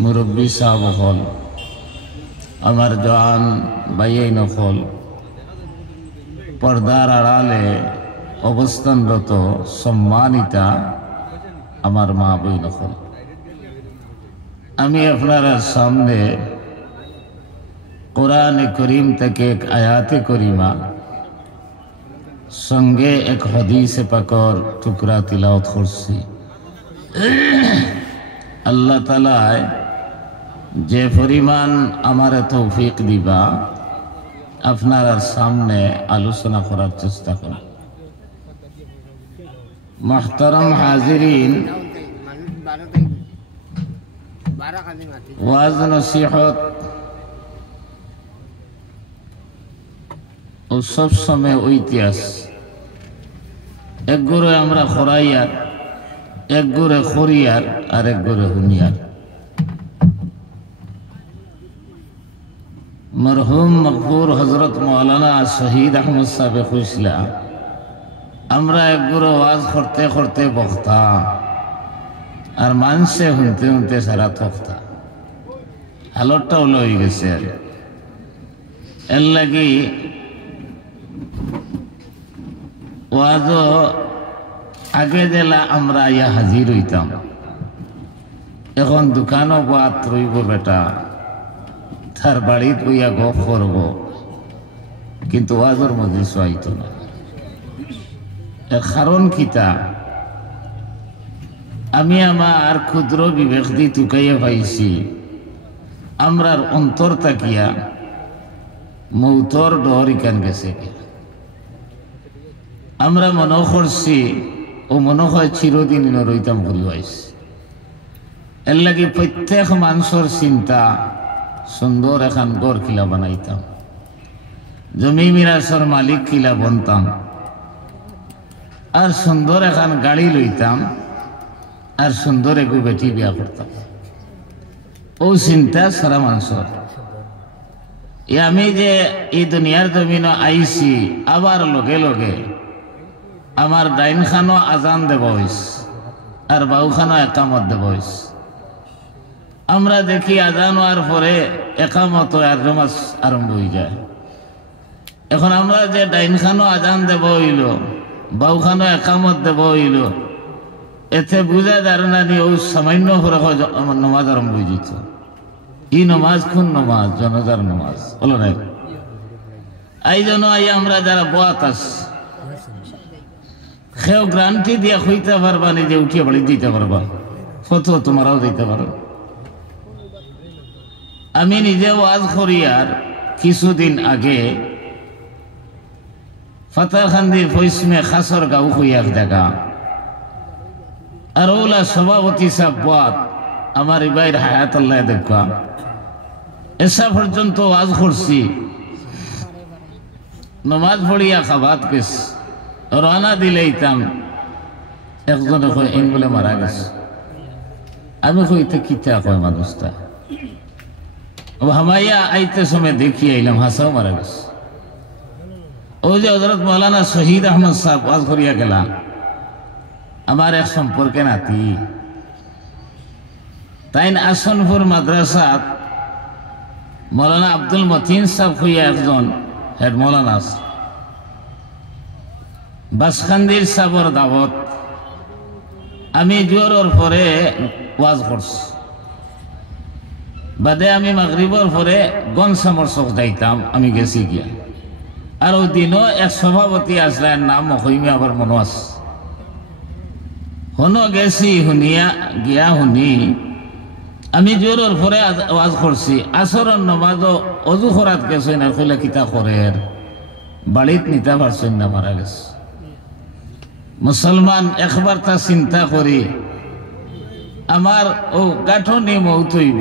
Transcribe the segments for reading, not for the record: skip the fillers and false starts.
মুরব্বী সাহেব হল, আমার জওয়ান ভাইয়াই নকল, পর্দার আড়ালে অবস্থানরত সম্মানিতা আমার মা বই নকল, আমি আপনার সামনে কোরআন করিম থেকে এক আয়াতে করিমা সঙ্গে এক হাদিসে পাকর টুকরা তিলাওয়াত করছি। আল্লাহ তাআলা যে পরিমাণ আমার তৌফিক দিবা আপনার সামনে আলোচনা করার চেষ্টা করব। মুহতারাম হাজিরিন, ওয়াজ নসিহত ও সব সময় ঐতিহাস, এক গড়ে আমরা খরাইয়ার, এক গড়ে খরিয়ার, আর এক গড়ে হুনিয়ার। মরহুম মকবুর হজরত মৌলানা শহীদ আহমদ সাহেব খুশলা, আমরা এক গড়ে ওয়াজ করতে করতে বক্তা আর মানুষে শুনতে শুনতে সারা থকতা, হালতটা হলো হয়ে গেছে। আর এর লাগি ওয়াজও আগে জেলা আমরা ইয়া হাজির হইতাম, এখন দোকানও বাত রইব বেটা, তার বাড়িত বইয়া গপ করব, কিন্তু ওয়াজের মধ্যে আইত না। এর কারণ কিতা, আমি আমার ক্ষুদ্র বিবেক দি টুকাইয়া পাইছি, আমরার অন্তর তাকিয়া মৌতর ডর ইকান গেছে। আমরা মনে করছি ও মনে হয় চিরদিন রইতাম করি হয়েছে। এর লাগে প্রত্যেক মানুষের চিন্তা সুন্দর এখন গড় কিলা বানাইতাম, জমি মিরাসর মালিক কিলা বনতাম, আর সুন্দর এখন গাড়ি লইতাম, আর সুন্দর এগু বেটি বিয়া করতাম। ও চিন্তা সারা মানুষের। আমি যে এই দুনিয়ার জমিন আইছি, আবার লগে লগে আমার ডাইন খানো আজান দেব হইস, আর বাউ খানো একামত দেব হইস। আমরা দেখি আজান হওয়ার পরে একামত আর নামাজ আরম্ভ হয়ে যায়। এখন আমরা যে ডাইন খানো আজান দেব হইল, বাউ খানো একামত দেব হইল, এতে বুঝা ধারণা নিয়ে ওই সামান্য করে আমার নমাজ আরম্ভ হয়ে যেত। এই নমাজ কোন নমাজ? জনজার নমাজ বলো নাই। এই জন্য আমরা যারা বয়াত আস সেও গ্রান্টি দিয়া হইতে পারবা, নিজে উঠিয়ে বাড়ি দিতে পারবা, কত তোমারাও দিতে পারো। আমি নিজে ওয়াজ করি, আর কিছুদিন আগে ফাতারখান্দির ফৈসমে খাসর গাঁও হইয়ার জায়গা, আর ওলা সভাপতি সাহেব বাদ আমার ইবাইর হায়াত আল্লাহ দেখা এসা পর্যন্ত ওয়াজ করছি। নমাজ পড়িয়া খাবাত গেছ, রানা দিলেইতাম, একজনে কয় ইন বলে মারা গেছে। আমি কইতে কিতা কয় মানুষটা, হামাইয়া আইতে সময় দেখি আইলাম হাসাও মারা গেছে। ও যে হযরত মৌলানা শহীদ আহমদ সাহেব ওয়াজ করিয়া গেলা, আমার এক সম্পর্কে নাতি, তাই আসনপুর মাদ্রাসাত মৌলানা আব্দুল মতিন সাহেব হইয়া একজন হেড মৌলানা আছে। বাসখান্দির সাবর দাওয়াত আমি জোরের পরে ওয়াজ করছি, বাদে আমি মাগরিবর পরে গনসামর চক যাইতাম, আমি গেছি গিয়া। আর ওই দিনও এক সভাপতি আসলেন, নাম হইমি আবার মনে আছে। হনো গেছি, শুনিয়া গিয়া শুনি আমি জোরের পরে ওয়াজ করছি। আসরের নমাজও অজু করাত গেছে না, কইলে কিতা করে বাড়িত নিতে পারছেন না, মারা গেছে। মুসলমান একবার তা চিন্তা করি, আমার ও গাঠনি মৌ তৈব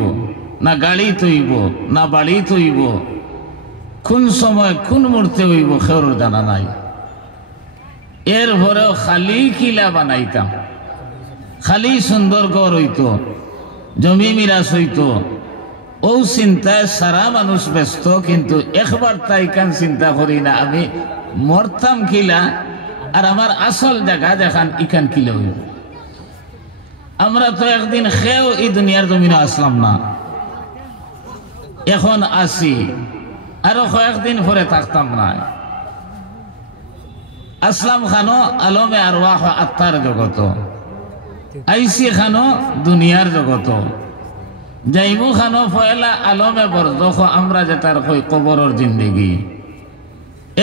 না, গাড়ি তৈব না, বাড়ি তৈব, কোন সময় কোন মুহূর্তে হইব খের জানা নাই। এর ভরেও খালি কিলা বানাইতাম, খালি সুন্দর ঘর হইতো, জমি মিরাস হইতো। ও চিন্তায় সারা মানুষ ব্যস্ত, কিন্তু একবার তাই কান চিন্তা করি না আমি মরতাম কিলা, আর আমার আসল জায়গা দেখান ইখান কিলা হইব। আমরা তো একদিন খেয়েও এই দুনিয়ার জমিনে আসলাম না, এখন আসি, আরো কয়েকদিন পরে থাকতাম না। আসলাম খানো আলমে আরওয়াহ আত্মার জগত, আইসি খানো দুনিয়ার জগত, যাইমু খানো পয়লা আলমে বরজখ, আমরা যেটার কই কবরের জিন্দেগি।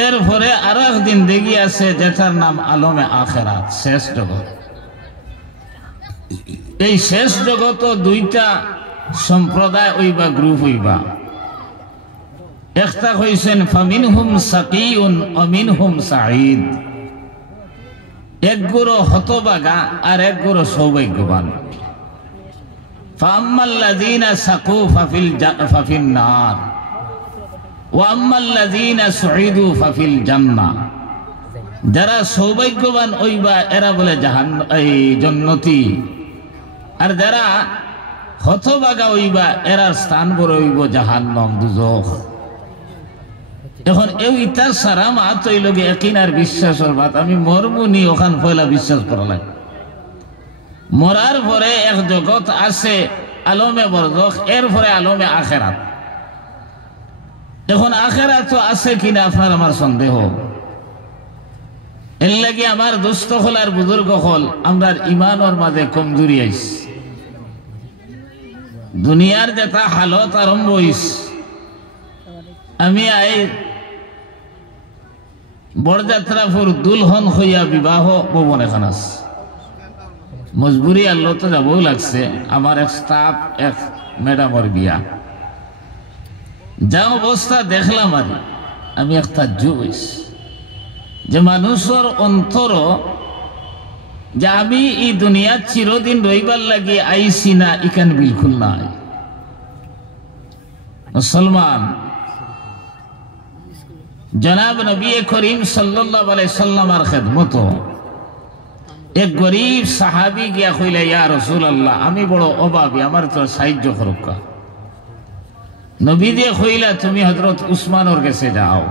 এরপরে আরো এক জিন্দেগি আছে যেটার নাম আলমে আখেরাত, শেষ জগৎ। এই শেষ জগত দুইটা সম্প্রদায় হইবা, গ্রুপ হইবা। একটা কইছেন ফামিনহুম সাকিউন ওয়া মিনহুম সাঈদ, এক গুরু হতবাগা আর এক গুরু সৌভাগ্যবান। ফাআম্মাল্লাযীনা সাকু ফাফিন নার ওয়া আম্মাল্লাযীনা সুঈদু ফাফিল জান্নাহ। যারা সৌভাগ্যবান হইবা এরা বলে জান্নতি, আর যারা হতবাগা হইবা এরা স্থান বড় হইব জাহান্নাম, দুজখ। এখন এই ইটা সারা মাত হইল একই আর বিশ্বাসের বাত। আমি মরমুনি ওখান পয়লা বিশ্বাস করা লাগে। মরার পরে এক জগৎ আছে আলমে বরজখ, এরপরে আলমে আখেরাত। এখন আখেরাত তো আছে কিনা আপনার আমার সন্দেহ। এর লাগে আমার দুস্থ হল আর বুজুর্গ হল আমরা ইমানের মাঝে কমজোরি আইস। দুনিয়ার যেটা হালত আরম্ভ হইস, আমি আই বরযাত্রাপুর দুলহন হইয়া বিবাহ ভবন এখন আস, মজবুরি আল্লাহ তো যাবও লাগছে। আমার এক স্টাফ এক ম্যাডামর বিয়া, যা অবস্থা দেখলাম আর আমি একটা জুইস যে মানুষের অন্তর যে আমি এই দুনিয়া চিরদিন রইবার লাগে আইসি না, ইকান বিলকুল নাই। মুসলমান জনাব নবী করিম সাল্লাল্লাহু আলাইহি সাল্লামের খেদমত এক গরিব সাহাবী গিয়া কইলে, ইয়া রাসূলুল্লাহ আমি বড় অভাবী, আমার তো সাহায্য করুক। নবী দিয়ে কইলা তুমি হযরত উসমানের কাছে যাও।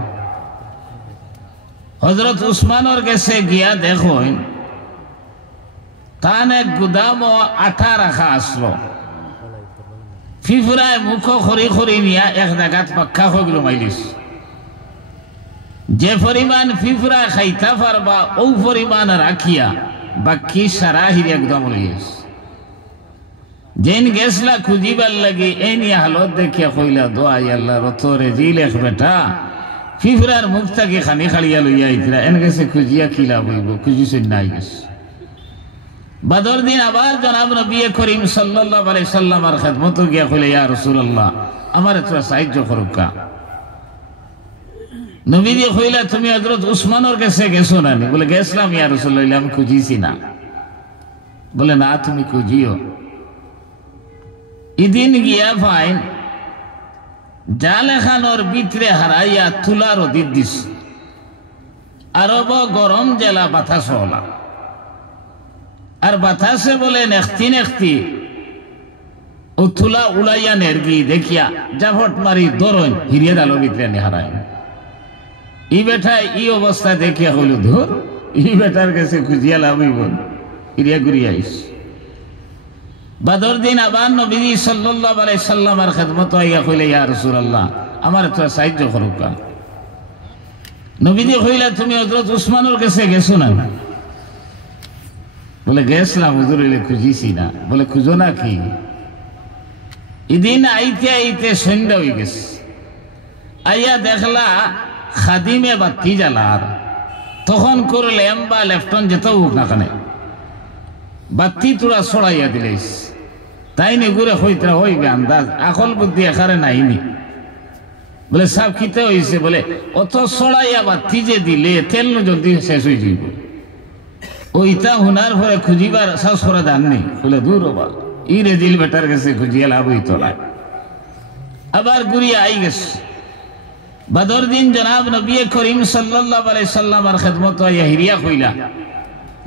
হযরত উসমানের কাছে গিয়া দেখো তান এক গুদাম আঠা রাখা আসলো, ফিফরায় মুখ খরি খরি নিয়া এক জায়গাত পাক্কা হয়ে গেল মাইলিস। যে পরিমাণ ফিফরা খাইতা পারবা ও পরিমাণ রাখিয়া বাকি সারা হিরে একদম লইস। যেন গেছলা খুঁজিবার লাগে এই নিয়ে হালত দেখিয়া কইলা, দোয়াই আল্লাহ রতরে দিল এক বেটা ফিফরার মুখ থেকে খানি খালিয়া লইয়া আইতরা, এন গেছে খুঁজিয়া কিলা বইব, খুঁজিছে নাই গেছে। বাদর দিন আবার জনাব নবী করিম সাল্লাল্লাহু আলাইহি সাল্লামের খেদমত গিয়া কইলে, ইয়া রাসূলুল্লাহ আমার তোরা সাহায্য করুকা। নবী দিয়ে কইলা তুমি হযরত উসমানের কাছে গেছো না? বলে গেছিলাম ইয়া রাসূলুল্লাহ, আমি খুঁজিছি না। বলে না তুমি খুঁজিও। ইদিন গিয়া ফাইন জালেখানোর ভিতরে হারাইয়া তুলার অধিক দিস, আরব গরম জেলা বাতাস হলা, আর বাতাসে বলে নেখতি নেখতি ও তুলা উড়াইয়া নেরগি দেখিয়া জাফট মারি দরন হিরিয়ে ডালো ভিতরে নি হারাই। ই বেটায় ই অবস্থা দেখিয়া হইল, ধর ই বেটার কাছে খুঁজিয়া লাভ হইব, হিরিয়া ঘুরিয়া আইস। বাদর দিন আবার নবী সাল্লাল্লাহু আলাইহি সাল্লামের খেদমত আইয়া কইলে, ইয়া রাসূলুল্লাহ আমার তোরা সাহায্য করুকা। নবী দিয়ে কইলা তুমি হযরত উসমানের কাছে গেছো না? বলে গেছিলাম হুজুর, খুঁজিছি না। বলে খুঁজো না কি? এদিন আইতে আইতে সন্ধ্যা হয়ে গেছে, আইয়া দেখলা খাদিমে বাতি জ্বালার, তখন করে ল্যাম্প বা লেফটন যেত হোক না কানে বাতি তোরা ছড়াইয়া দিলেস। তাই নি ঘুরে হইতরা হইবে আন্দাজ, আকল বুদ্ধি এখানে নাইনি। বলে সাপ খিতে হয়েছে, বলে অত ছড়াইয়া বাতি যে দিলে তেল যদি শেষ হয়ে যাইব। ওইটা হুনার পরে খুঁজিবার শ্বাস করা জাননি। বলে দূর হবা ই রে দিল বেটার গেছে খুঁজিয়া লাভ হইতো না। আবার ঘুরিয়া আই গেছে। বাদর দিন জনাব নবী করিম সাল্লাল্লাহু আলাইহি সাল্লামের খেদমত আইয়া হিরিয়া কইলা,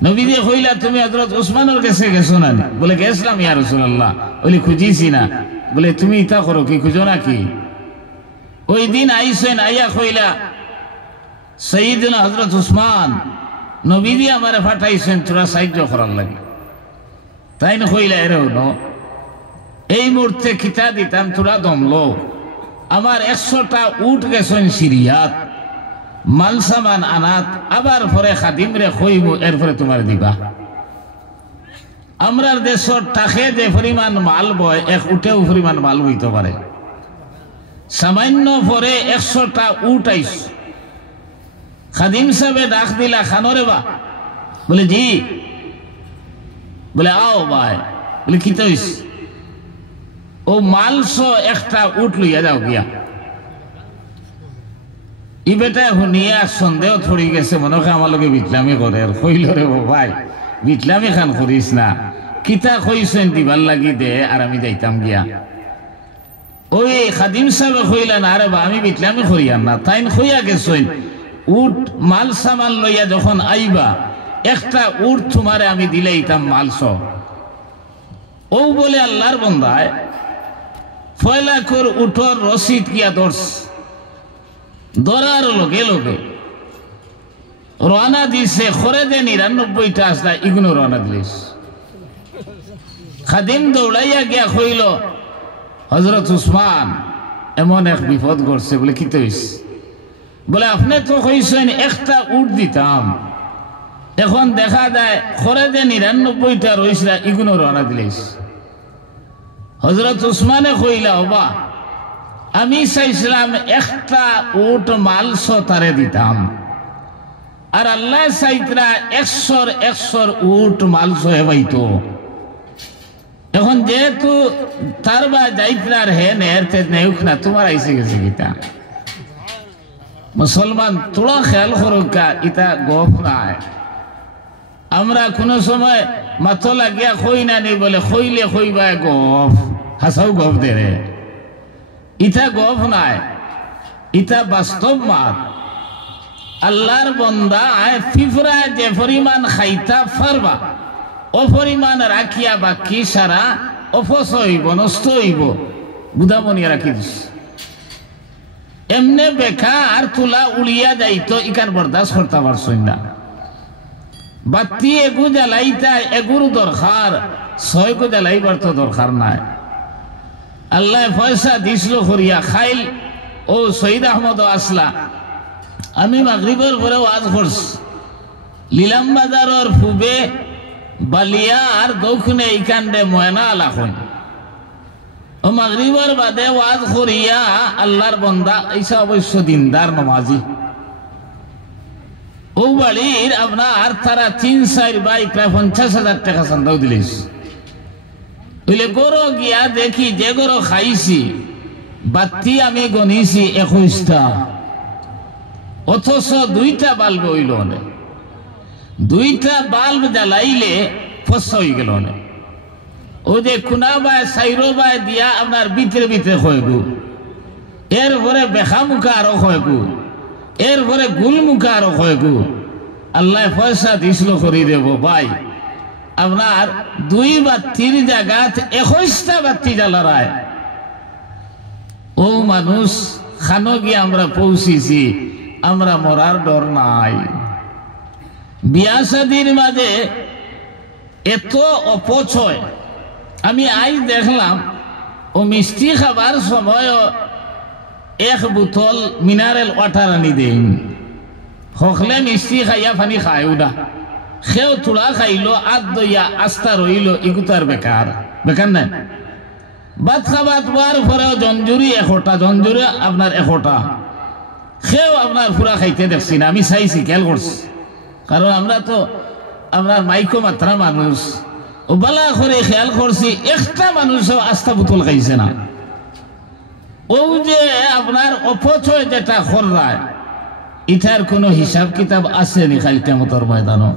নবী দিয়ে কইলা তুমি হযরত উসমানের কাছে গেছো না? বলে গেছিলাম ইয়া রাসূলুল্লাহ, বলে খুঁজিছি না। বলে তুমি ইতা করো কি, খুঁজো না কি? ওই দিন আইছেন, আইয়া কইলা সাইয়্যিদুনা হযরত উসমান নবী দিয়ে আমারে পাঠাইছেন তোরা সাহায্য করার লাগে। তাই না কইলা এরও ন এই মুহূর্তে কিতা দিতাম তোরা দমলো আমার 100টা উঠ গেছেন সিরিয়াত মাল সামান আনাত আবার পরে খাদিম রে কইব এরপরে তোমার দিবা আমরার দেশর টাকে যে পরিমাণ মাল বয় এক উঠেও পরিমাণ মাল হইতে পারে সামান্য পরে 100টা উঠ আইস খাদিম সাহেবে ডাক দিলা খানরে বা বলে জি বলে আও ভাই বলে কি তৈস ও মালসো একটা উঠ লইয়া যাও গিয়া ই বেটা শুনিয়া সন্দেহ থরি গেছে মনে হয় আমার লোকে বিটলামি করে আর কইল রে ভাই বিটলামি খান করিস না কিতা কইছেন দিবার লাগি দে আর আমি যাইতাম গিয়া ওই খাদিম সাহেব কইলেন আরে বা আমি বিটলামি করিয়াম না তাই কইয়া গেছেন উঠ মাল সামান লইয়া যখন আইবা একটা উঠ তোমারে আমি দিলেইতাম মালস ও বলে আল্লাহর বন্দায় ফয়লা কর উঠোর রশিদ কিয়া ধরার লোকে লোকে রওনা দিছে খরে দে 99টা আসলা ইগুনো রওনা দিলিস খাদিম দৌড়াইয়া গিয়া কইল হযরত উসমান এমন এক বিপদ ঘটছে বলে কি তৈস বলে আপনি তো কইছেন একটা উঠ দিতাম এখন দেখা যায় খরে দে 99টা রইসরা ইগুনো রওনা দিলিস হযরত উসমানে কইলা ওবা আমি চাইছিলাম একটা উট মালস তারে দিতাম আর আল্লাহ চাইতরা 100 উট মালস হেবাইতো এখন যেহেতু তার বা যাইতরার হে নেরতে নেউক না তোমার আইসে গেছে গীতা মুসলমান তোলা খেয়াল করুকা ইটা গপ নাই আমরা কোনো সময় মাথো লাগিয়া কই না নি বলে কইলে কইবা গপ হাসাও গপ দে রে ইটা গপ নাই ইটা বাস্তব মাত আল্লাহর বন্দা ফিফরা যে পরিমাণ খাইতা ফারবা ও পরিমাণ রাখিয়া বাকি সারা অপচয় হইব নষ্ট হইব গুদামনিয়া রাখি দিস এমনে বেকার তুলা উড়িয়া যাইতো ইকার বরদাস্ত করতে পারছই না বাতি এগু জ্বালাইতা এগুর দরকার 6 গু জ্বালাইবার তো দরকার নাই আল্লাহ পয়সা দিছিল করিয়া খাইল ও শহীদ আহমদ আসলা আমি মাগরিবের পরে ওয়াজ করছি লীলাম বাজারের পূবে বালিয়া আর দক্ষিণে ইকান্ডে ময়না আলাখন ও মাগরিবের বাদে ওয়াজ করিয়া আল্লাহর বন্দা ঈসা অবশ্য দিনদার নমাজি ও বাড়ির আপনার তারা 3-4 বাইক 50,000 টাকা চান্দাও দিলিস বলে গরো গিয়া দেখি যে গরো খাইছি বাতি আমি গনিছি 21টা অথচ 2টা বাল্ব হইল না 2টা বাল্ব জ্বালাইলে ফসা হয়ে গেল না ও যে কুনা বায় সাইরো বায় দিয়া আপনার ভিতরে ভিতরে হয়ে গু এরপরে বেখা মুখা আরো হয়ে গু এরপরে গুল মুখা আরো হয়ে গু আল্লাহ পয়সা দিছিল করি দেব ভাই আপনার 2 বা 3 জায়গাত 21টা বাতি জ্বালারায় ও মানুষ খানো গিয়ে আমরা পৌঁছিছি আমরা মরার ডর নাই বিয়া শাদীর মাঝে এত অপচয় আমি আজ দেখলাম ও মিষ্টি খাবার সময় 1 বোতল মিনারেল ওয়াটার আনি দেন হকলে মিষ্টি খাইয়া পানি খায়ও না সেও তোলা খাইলো আদ দইয়া আস্থা রইল ইগুতার বেকার বেকার নাই ভাত খাবার বার পরেও জঞ্জুরি 1টা জঞ্জুরি আপনার 1টা সেও আপনার পুরা খাইতে দেখছি না আমি চাইছি খেয়াল করছি কারণ আমরা তো আপনার মাইকো মাত্রা মানুষ ও বালা করে খেয়াল করছি একটা মানুষও আস্থা বোতল খাইছে না ও যে আপনার অপচয় যেটা করলায় ইটার কোনো হিসাব কিতাব আছে নি খালি কিয়ামতের ময়দানে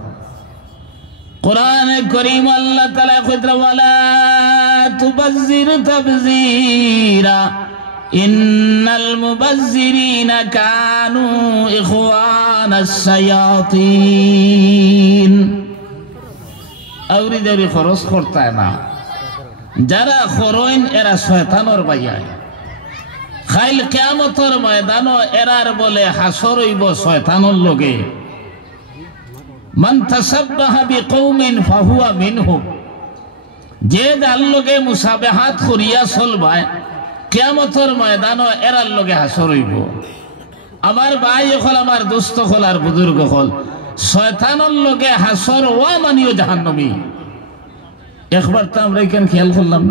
কোরআনে কারীম আল্লাহ তাআলা কইরা ওয়ালা তুবাজ্জির তাবযীরা ইন্নাল মুবাজ্জিরিনা কানু ইখওয়ানাস শায়াতিন আউরি দেরি খরচ করতে না যারা খরইন এরা শয়তানের বাইয়ায় খাইল কিয়ামতের ময়দানে এরার বলে হাসর হইব শয়তানের লগে মান তাসাব্বাহা বিকৌমিন ফাহুয়া মিনহুম যে যার লগে মুসাবেহাত করিয়া চলবায় কিয়ামতের ময়দানও এরার লগে হাসর হইব। আমার ভাই হল, আমার দোস্ত হল, আর বুজুর্গ হল, শয়তানের লগে হাসর ওয়া মানিও জাহান্নামী। একবার তো আমরা এখানে খেয়াল করলাম,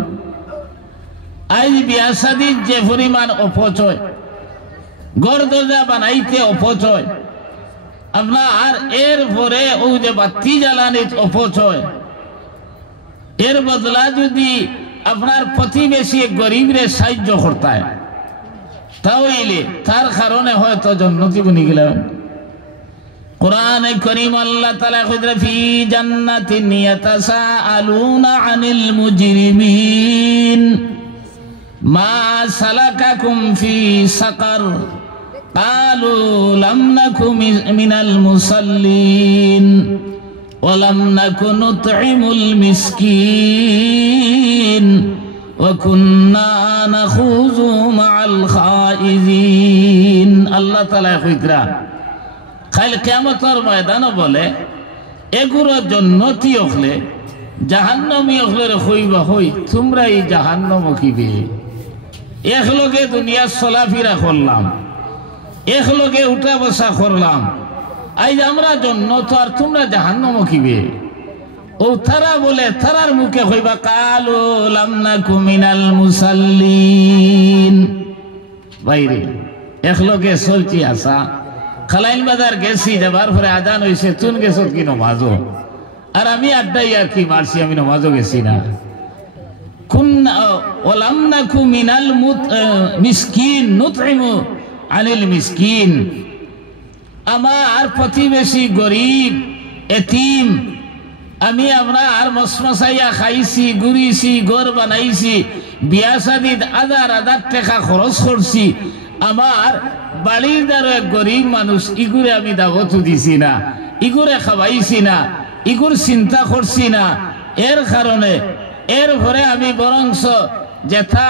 আজ বিয়া শাদীর যে পরিমাণ অপচয়, গড় দরজা বানাইতে অপচয়, আপনার আর এর পরে ও যে বাতি জ্বালানির অপচয়, এর বদলা যদি আপনার প্রতিবেশী গরিবরে সাহায্য করতায় তাহলে তার কারণে হয়তো জান্নাতি বনি গেলেন। কোরআনে কারীম আল্লাহ তাআলা কইরা ফি জান্নাতিন ইয়াতাসাআলুনা আনিল মুজরিমিন মা সালাকাকুম ফি সাকার ক্বালু লাম নাকু মিনাল মুসাল্লিন ওয়া লাম নাকু নুতঈমুল মিসকিন ওয়া কুন্না নাখুযু মাআল খাইযিন। আল্লাহ তাআলা কইরা কাল কিয়ামতের ময়দানে বলে এগুলো জান্নাতি হলে জাহান্নামী হলে কইবা হই তোমরা এই জাহান্নাম কিবে, একলগে দুনিয়া চলাফেরা করলাম, একলগে উঠা বসা করলাম, আজ আমরা জান্নাত আর তোমরা জাহান্নাম কিবে। ও তারা বলে তারার মুখে কইবা কালু লাম নাকু মিনাল মুসাল্লিন। বাইরে একলগে চলছি আসা, খালাইল বাজার গেছি, যাবার পরে আজান হয়েছে, তুন গেছ কি নমাজও, আর আমি আড্ডাই আর কি মারছি, আমি নমাজও গেছি না। ওয়ালাম নাকু মিনাল মিসকিন নুতঈমু আনিল মিসকিন, আমার প্রতিবেশী গরিব এতিম আমি আমরা আর মশমশাইয়া খাইছি, ঘুরিছি, ঘর বানাইছি, বিয়া শাদীত হাজার হাজার টাকা খরচ করছি, আমার বাড়ির দ্বারা গরিব মানুষ ইগুরে আমি দাওয়াত দিছি না, ইগুরে খাওয়াইছি না, ইগুর চিন্তা করছি না, এর কারণে এর ঘরে আমি বরংস যেথা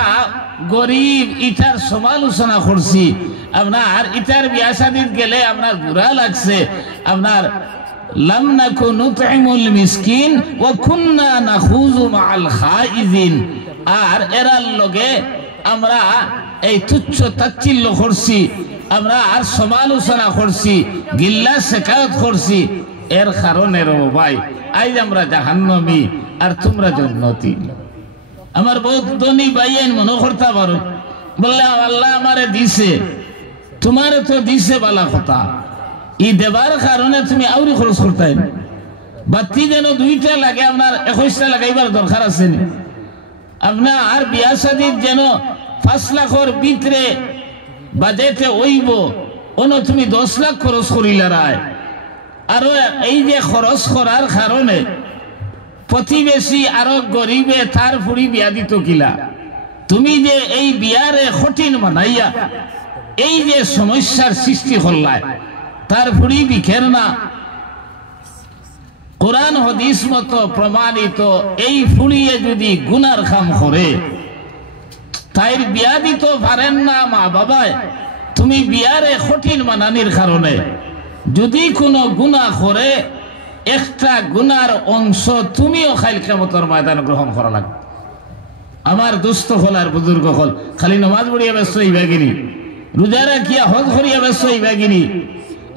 গরিব ইটার সমালোচনা করছি, আপনার ইটার বিয়া শাদীত গেলে আপনার বুড়া লাগছে, আপনার লাম নাকু নুতঈমুল মিসকিন ওয়া কুন্না নাখুযু মাআল খাইযিন, আর এরার লগে আমরা এই তুচ্ছ তাচ্ছিল্য করছি, আমরা আর সমালোচনা করছি, গিল্লা শেখায়ত করছি, এর কারণে রে ভাই আজ আমরা জাহান্নামী আর তোমরা জান্নাতি। আমার বহুত ধনী ভাইয়েন মনে করতে পারো, বললে আল্লাহ আমারে দিছে, তোমারে তো দিছে বালা কথা, ই দেবার কারণে তুমি আউরি খরচ করতে, বাতি যেন দুইটা লাগে আপনার 21টা লাগাইবার দরকার আছে, আপনার আর বিয়া শাদীর যেন 5 লাখের ভিতরে বাজেটে হইব, অন্য তুমি 10 লাখ খরচ করিলা রায়। আর এই যে খরচ করার কারণে প্রতিবেশী আরো গরিবে তার ফুড়ি বিয়া দিত কিলা, তুমি যে এই বিয়ারে কঠিন বানাইয়া এই যে সমস্যার সৃষ্টি করলায়, তার ফুড়ি বিখের না। কোরআন হাদিস মতো প্রমাণিত এই ফুড়িয়ে যদি গুনার কাম করে তাই বিয়া দিতে পারেন না মা বাবায়, তুমি বিয়ারে কঠিন বানানির কারণে যদি কোনো গুনাহ করে একটা গুনার অংশ তুমিও খাইল কিয়ামতের ময়দানে গ্রহণ করা লাগবে। আমার দুস্থ হল আর বুজুর্গ হল খালি নামাজ পড়িয়া ব্যস্ত হইবা গিনি, রোজা রাখিয়া হজ করিয়া ব্যস্ত হইবা গিনি,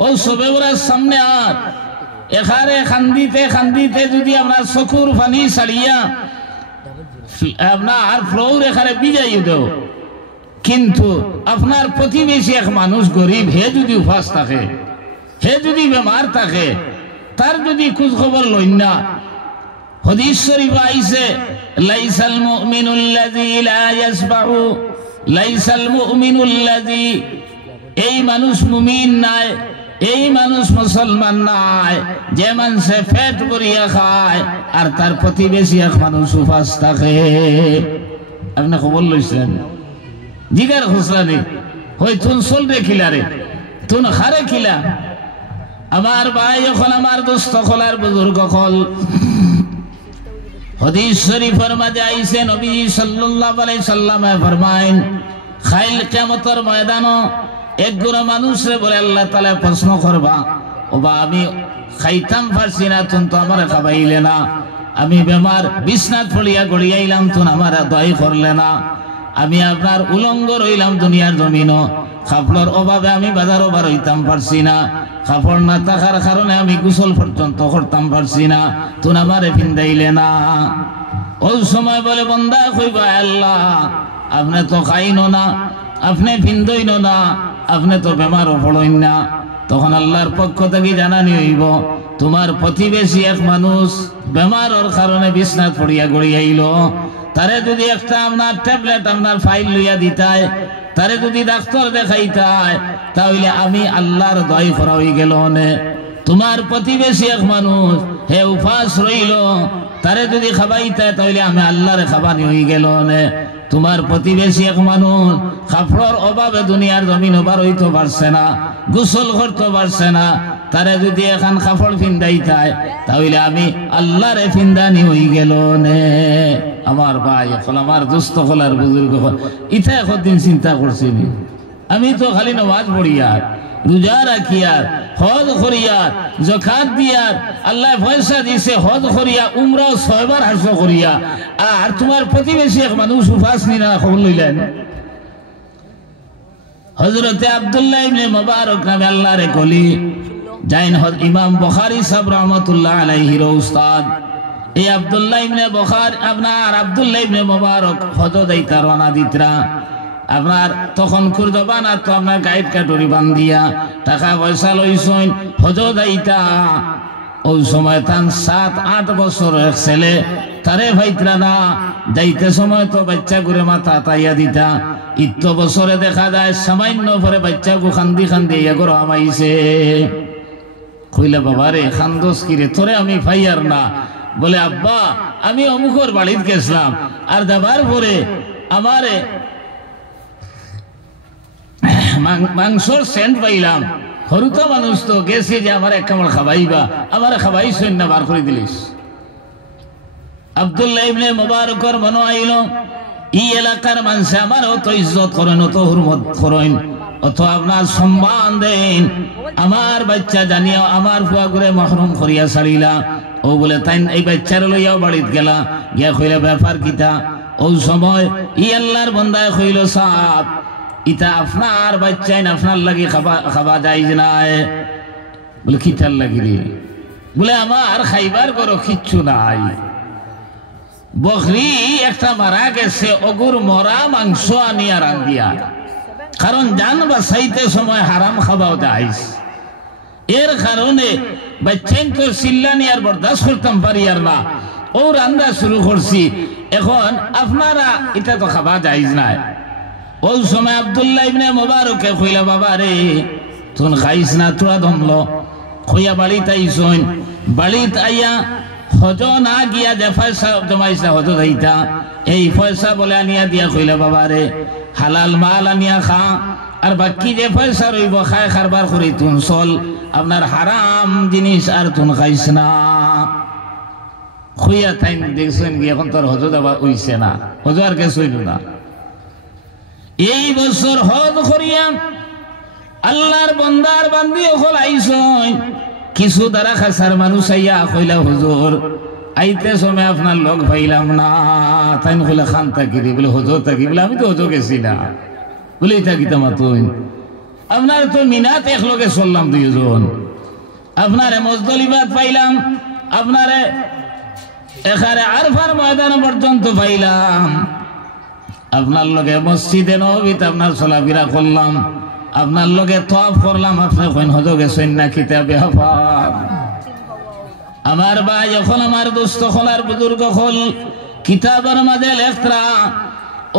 ও সবে ওরার সামনে আর এখানে খান্দিতে খান্দিতে যদি আমরা চকুর পানি ছাড়িয়া আপনার ফ্লোর এখানে বিজাই দেও, কিন্তু আপনার প্রতিবেশী এক মানুষ গরিব, হে যদি উপাস থাকে, হে যদি বেমার থাকে, তার যদি খোঁজ খবর লইন না, হাদিস শরীফ আইছে লাইসাল মুমিনুল্লাযী লা ইয়াসবাহু, লাইসাল মুমিনুল্লাযী, এই মানুষ মুমিন নাই, এই মানুষ মুসলমান নাই যে মানুষে পেট ভরিয়া খায় আর তার প্রতিবেশী এক মানুষ উপাস থাকে। আপনি খবর লইছেন জিগার খুসরানি হই তুন চল রে খিলা রে, তুন হারে খিলা। আমার ভাই এখন আমার দোস্ত খোলার বুজুর্গ খল, হাদিস শরীফের মাঝে আইছে নবী সাল্লাল্লাহু আলাইহি সাল্লামে ফরমায়েন খাইল কিয়ামতের ময়দানে এক গুণা মানুষরে বলে আল্লাহ তাআলা প্রশ্ন করবা, ও বা আমি খাইতাম পারছি না, তুমি তো আমারে খাবাইলে না, আমি বেমার বিছনাত পড়িয়া গড়িয়াইলাম তো আমার দয় করলে না, আমি আপনার উলঙ্গ রইলাম দুনিয়ার জমিনও, কাপড়ের অভাবে আমি বাজারও বার হইতাম পারছি না, কাপড় না থাকার কারণে আমি গোসল পর্যন্ত করতাম পারছি না, তুন আমারে ফিন্দাইলে না। ওই সময় বলে বন্দা কইবা আল্লাহ আপনি তো খাইনো না, আপনি ফিন্দইন না, আপনি তো বেমারও পড়ইন না। তখন আল্লাহর পক্ষ থেকে জানানি হইব তোমার প্রতিবেশী এক মানুষ বেমারের কারণে বিছনাত পড়িয়া গড়িয়াইল, তারে যদি একটা আপনার ট্যাবলেট আপনার ফাইল লইয়া দিতায়, তারে যদি ডাক্তার দেখাইতায়, তাহলে আমি আল্লাহর দয় করা হয়ে গেল। তোমার প্রতিবেশী এক মানুষ হে উপাস রইল, তারে যদি খাবাইতায় তাহলে আমি আল্লাহরে খাবানি হয়ে গেল। তোমার প্রতিবেশী এক মানুষ কাপড়ের অভাবে দুনিয়ার জমিন ওবার হইতে পারছে না, গোসল করতে পারছে না, তারে যদি এখন কাপড় ফিন্দাইতায় তাহলে আমি আল্লাহরে ফিন্দানি হয়ে গেল। আমার ভাই এখন আমার দুস্থ হলার বুজুর্গ ইটা একদিন চিন্তা করছি, আমি তো খালি নামাজ পড়িয়ার রোজা রাখিয়ার হজ করিয়ার যাকাত দিয়ার আল্লাহ পয়সা দিছে হজ করিয়া উমরা 6 বার হজ করিয়া, আর তোমার প্রতিবেশী এক মানুষ উপাস নিনা খবর লইলেন। হযরতে আব্দুল্লাহ ইবনে মুবারক নামে আল্লাহর কলি জাইন ইমাম বুখারী সাহেব রাহমাতুল্লাহ আলাইহির উস্তাদ, এই আব্দুল্লাহ ইবনে বুখারী আপনার আব্দুল্লাহ ইবনে মুবারক হজ দাইতা রওনা দিতরা। আপনার তখন কুরদবান আর তো আপনার গাইড কাটুরি বান্ধিয়া টাকা পয়সা লইছেন হজ দাইতা। ওই সময় তান 7-8 বছর এক ছেলে তারে ভাইতরা না যাইতে সময় তো বাচ্চা করে মাথা তাইয়া দিতা। ইত্য বছরে দেখা যায় সামান্য পরে বাচ্চা গো খান্দি খান্দি ইয়া করে আমাইছে। কইলে বাবা রে খান্দোস কিরে তোরে আমি ফাইয়ার না, বলে আব্বা আমি অমুকর বাড়িতে গেছিলাম আর যাবার পরে আমারে মাংসর সেন্ট পাইলাম, হরুতা মানুষ তো গেছি যে আমার এক কামড় খাবাইবা, আমার খাবাইছেন না বার করে দিলিস। আব্দুল্লাহ ইবনে মুবারকর মনে আইল এই এলাকার মানুষ আমার অত ইজ্জত করেন, অত হুরমত করেন, অত আপনার সম্মান দেন, আমার বাচ্চা জানিয়া আমার ফুয়া করে মাহরুম করিয়া ছাড়িলা। ও বলে তাই এই বাচ্চার লইয়াও বাড়িতে গেলা, গিয়া কইলা ব্যাপার কিতা। ওই সময় ই আল্লাহর বন্দায় কইল সাপ ইটা আপনার বাচ্চাই না আপনার লাগি খাবা যায় নাই। বলে কিতার লাগি রে? বলে আমার খাইবার করো কিচ্ছু নাই, বকরি একটা মারা গেছে, অগুর মরা মাংস আনিয়া রান্ধিয়া, কারণ জান বাঁচাইতে সময় হারাম খাবাও যাইস, এর কারণে বাচ্চাইন তো চিল্লানি আর বরদাস্ত করতাম পারি আর না, ও রান্না শুরু করছি, এখন আপনারা এটা তো খাবা যাইজ নাই। ওই সময় আব্দুল্লাহ ইবনে মুবারকে কইলা বাবা রে তুন খাইস না, তোরা দমল কইয়া বাড়িতে আইসইন। বাড়িতে আইয়া হজ না গিয়া যে পয়সা জমাইছা হজ যাইতা, এই পয়সা বলে আনিয়া দিয়া কইলা বাবা রে হালাল মাল আনিয়া খা, আর বাকি যে পয়সা রইব খায় খারবার করি তুন চল, আপনার হারাম জিনিস আর তুন খাইস না। খুইয়া তাই দেখছেন কি এখন তোর হজ যাবা হইছে না, হজ আর কে হইল না। এই বছর হজ করিয়া আল্লাহর বন্দার বান্দি হল আইসন, কিছু দ্বারা খাসার মানুষ আইয়া কইলা হুজুর আইতে সময় আপনার লোক পাইলাম না, তাই কইলা খান থাকি রে, বলে হজর থাকি, বলে আমি তো হজর গেছি না, বলে থাকি তোমার তুই আপনার তো মিনাত এক লোকে চললাম দুইজন, আপনারে মজদলিবাদ পাইলাম, আপনারে এখানে আরফার ময়দান পর্যন্ত পাইলাম, আপনার লগে মসজিদে নববীতে আপনার চলাফেরা করলাম, আপনার লগে তওয়াফ করলাম, আপনি কইন হজ গেছেন না কিতাবে হাফার। আমার ভাই এখন আমার দোস্ত হলার বুজুর্গ হল কিতাবের মাঝে লেখরা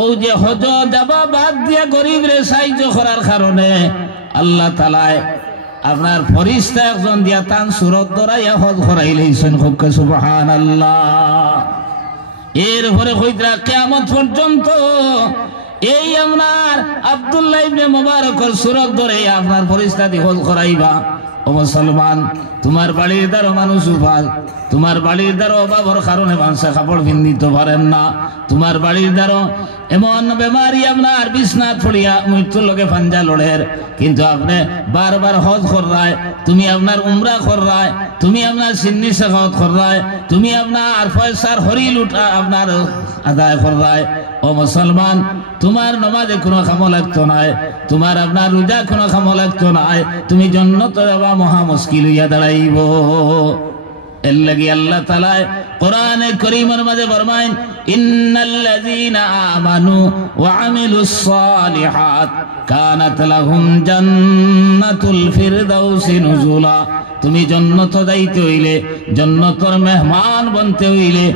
ও যে হজ যাবা বাদ দিয়া গরিব রে সাহায্য করার কারণে আল্লাহ তাআলায় আপনার ফরিস্তা একজন দিয়া তান সুরত ধরাইয়া হজ করাই লইছেন, খুব সুবহানাল্লাহ। এরপরে কইরা কিয়ামত পর্যন্ত এই আপনার আব্দুল্লাহ ইবনে মুবারকের সুরত ধরে আপনার ফরিস্তা দিয়ে হজ করাইবা। ও মুসলমান তোমার বাড়ির দ্বারা মানুষ উপাস তোমার বাড়ির দ্বারা অভাবের কারণে মানুষে কাপড় পিন্দিতে পারেন না, তোমার বাড়ির দ্বারা এমন বেমারি আপনার বিছনাত পড়িয়া মৃত্যুর লগে ফাঞ্জা লড়ের, কিন্তু আপনি বারবার হজ কররায়, তুমি আপনার উমরা কররায়, তুমি আপনার সিন্নি সাখাওয়াত কররায়, তুমি আপনার পয়সার হরি লুটা আপনার আদায় কররায়। ও মুসলমান, তোমার নমাজে কোনো কাম লাগতো নাই, তোমার আপনার রোজা কোনো কাম লাগতো নাই, তুমি জন্নত যাবা মহা মুশকিল হইয়া দাঁড়াইব। এর লাগি আল্লাহ তাআলা কোরআনে কারীমের মধ্যে ফরমায়েন, ইন্নাল্লাযীনা আমানু ওয়া আমিলুস সালিহাত কানাত লাহুম জান্নাতুল ফিরদাউসি নুজুলা। তুমি জান্নাত যাইতে হইলে, জান্নাতের মেহমান বনতে হইলে,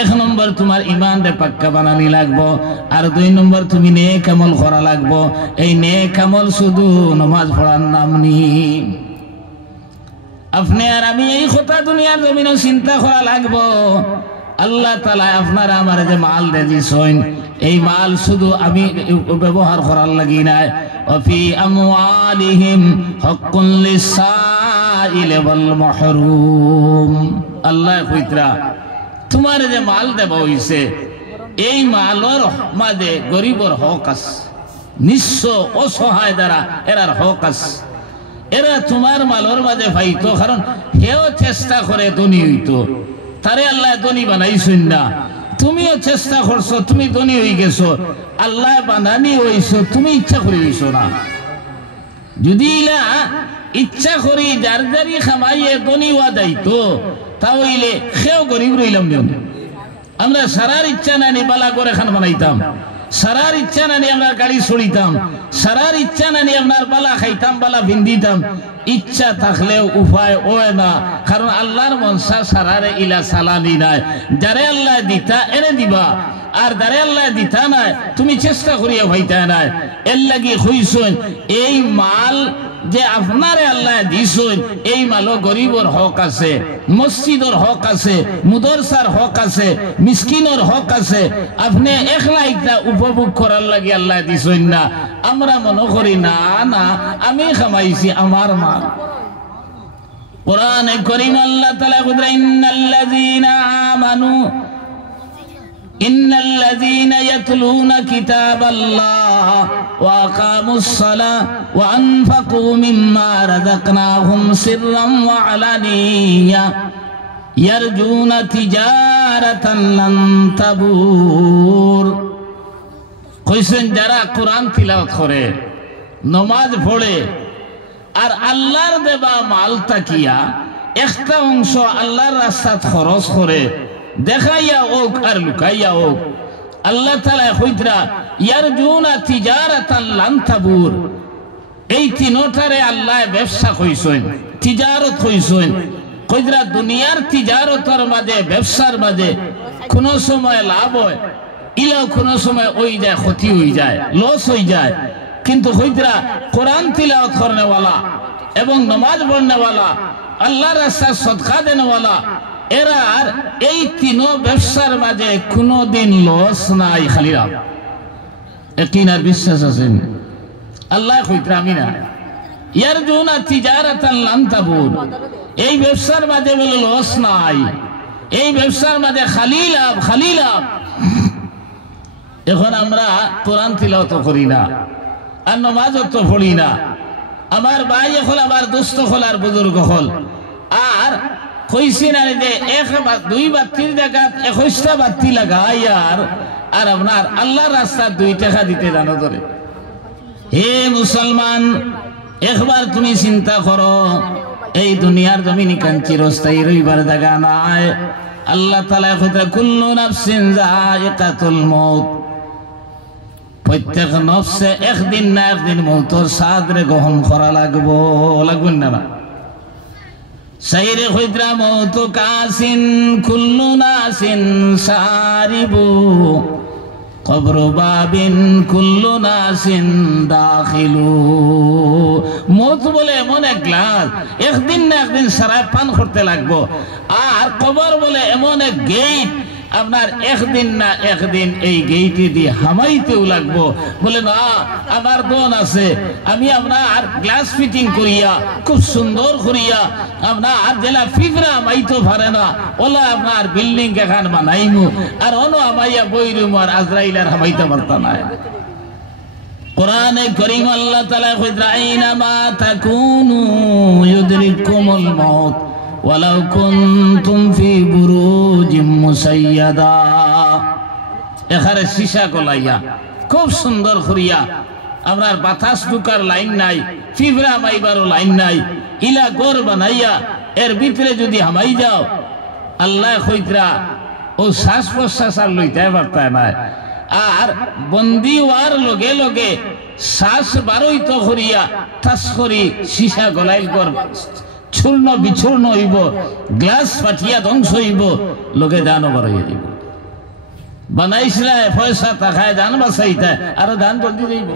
এক নম্বর তোমার ঈমানরে পাক্কা বানানি লাগবো, আর দুই নম্বর তুমি নেক আমল করা লাগবো। এই নেক আমল শুধু নামাজ পড়ার নাম নি। আপনি আর আমি এই কথা দুনিয়ার জমিনে চিন্তা করা লাগবো। আল্লাহ তাআলা আপনার আমার যে মাল দিয়েছেন, এই মাল শুধু আমি ব্যবহার করার লাগি নাই। ওয়াফি আমওয়ালিহিম হাক্কুন লিসাইল ওয়াল মাহরুম। আল্লাহ কইতরা তোমার যে মাল দেব হইছে, এই মালর মাঝে গরিবর হক আছে, নিঃস্ব অসহায় দ্বারা এরার হক আছে। এরা তোমার মালর মাঝে পাইতো, কারণ হেও চেষ্টা করে ধনী হইতো, তারে আল্লাহ ধনী বানাইছেন না। তুমিও চেষ্টা করছো, তুমি ধনী হয়ে গেছো, আল্লাহ বানানি হইছো, তুমি ইচ্ছা করে হইছো না। যদি ইচ্ছা করি যার যারি খামাইয়ে ধনী হওয়া যাইতো, তাহলে সেও গরিব রইলাম। আমরা সারার ইচ্ছা না নি বালা করে খান বানাইতাম, সারার ইচ্ছা না নি আমরা গাড়ি ছড়িতাম, সারার ইচ্ছা না নি আপনার বালা খাইতাম, বালা ভিন্দিতাম। ইচ্ছা থাকলেও উপায় হয় না, কারণ আল্লাহর মনসা সারারে ইলা সালানি নাই। যারে আল্লাহ দিতা এনে দিবা, আর যারে আল্লাহ দিতা নাই তুমি চেষ্টা করিয়া ভাইতা নাই। এর লাগি হইছেন এই মাল যে আপনারে আল্লাহ দিছেন, এই মালও গরিবর হক আছে, মসজিদর হক আছে, মুদরসার হক আছে, মিসকিনের হক আছে। আপনি একলা একটা উপভোগ করার লাগি আল্লাহ দিছেন না। আমরা মনে করি না না আমি খামাইছি আমার মাল। কোরআনে কারীম আল্লাহ তাআলা বলেন, ইন্নাল্লাযীনা আমানু ইন্নাল্লাযীনা ইয়াতলুনা কিতাবাল্লাহ ওয়া আকামুস সালাহ ওয়া আনফাকু মিম্মা রাযাকনাহুম সিররাম ওয়া আলানিয়া ইয়ারজুনা তিজারাতান লান তাবুর। কইছেন যারা কোরআন তিলাওয়াত করে, নামাজ পড়ে, আর আল্লাহর দেবা মাল তাকিয়া একটা অংশ আল্লাহর রাস্তাত খরচ করে, দেখাইয়া হোক আর লুকাইয়া হোক, আল্লাহ তাআলা কইতরা ইয়ারজুনা তিজারাতান লান তাবুর। এই তিনটারে আল্লাহ ব্যবসা কইছেন, তিজারত কইছেন। কইতরা দুনিয়ার তিজারতের মাঝে, ব্যবসার মাঝে কোন সময় লাভ হয়, ইলাও কোন সময় ওই যায় ক্ষতি হয়ে যায়, লস হয়ে যায়। কিন্তু কইতরা কোরআন তিলাওয়াত করনেওয়ালা এবং নামাজ পড়নেওয়ালা, আল্লাহর রাস্তায় সদকা দেনেওয়ালা, এরা এই তিন ব্যবসার মাঝে কোনদিন লস নাই, খালি লাভ। ইয়াকিন আর বিশ্বাস আছেন? আল্লাহ কইতরা আমি না ইয়ারজুনা তিজারাতান লান তাবুর। এই ব্যবসার মাঝে বলে লস নাই, এই ব্যবসার মাঝে খালি লাভ, খালি লাভ। এখন আমরা কোরআন তিলাওয়াত করি না, আর নামাজও তো পড়ি না। আমার ভাই হল, আমার দোস্ত হল, আর বুজুর্গ হল, আর কইছি না যে দুই বাতির জায়গা 21টা বাতি লাগাই, আর আপনার আল্লাহর রাস্তা 2 টাকা দিতে জানো ধরে। হে মুসলমান, একবার তুমি চিন্তা করো, এই দুনিয়ার জমিনে কান চিরস্থায়ী রইবার জায়গা নাই। আল্লাহ তাআলা কইতা কুল্লু নাফসিন যায়িকাতুল মউত। প্রত্যেক নফসে একদিন না একদিন মৌতের স্বাদরে গ্রহণ করা লাগবো, লাগবেন না? সাইরে কইতরা মউত কাসিন কুল্লু নাসিন সারিবু কবর বাবিন কুল্লু নাসিন দাখিলু। মৌত বলে এমন এক গ্লাস, একদিন না একদিন সারায় পান করতে লাগবো। আর কবর বলে এমন এক গেট, আপনার একদিন না একদিন এই গেইটে দিয়ে হামাইতেও লাগবো। বলে না আমার দোন আছে, আমি আপনার গ্লাস ফিটিং করিয়া খুব সুন্দর করিয়া আপনার জেলা ফিফরা আমাইতো পারে না ওলা আপনার বিল্ডিং এখান বানাইমু আর অন আমাইয়া বইরুম আর আজরাইল আর হামাইতে পারতা না। কোরআনে কারীম আল্লাহ তাআলা কইরা আইনামা তাকুনু ইউদরিকুমুল মাউত ওয়ালাউ কুনতুম ফি বুরুজিম মুসাইয়াদা। এখানে সীসা গলাইয়া খুব সুন্দর করিয়া আপনার বাতাস ঢুকার লাইন নাই, ফিবরা মাইবারও লাইন নাই, ইলা গড় বানাইয়া এর ভিতরে যদি হামাই যাও আল্লাহ কইরা ও শ্বাস প্রশ্বাস আর লইতে পারতা না। আর বন্দি হওয়ার লগে লগে শ্বাস বারইত করিয়া ঠাস করি সীসা গলাইল কর চূর্ণ বিচূর্ণ হইব, গ্লাস ফাটিয়া ধ্বংস হইব, লোকে দানও বার হইয়া দিব। বানাইছিলা পয়সা টাকায় দান বাঁচাইতা আরো দান জলদি যাইব।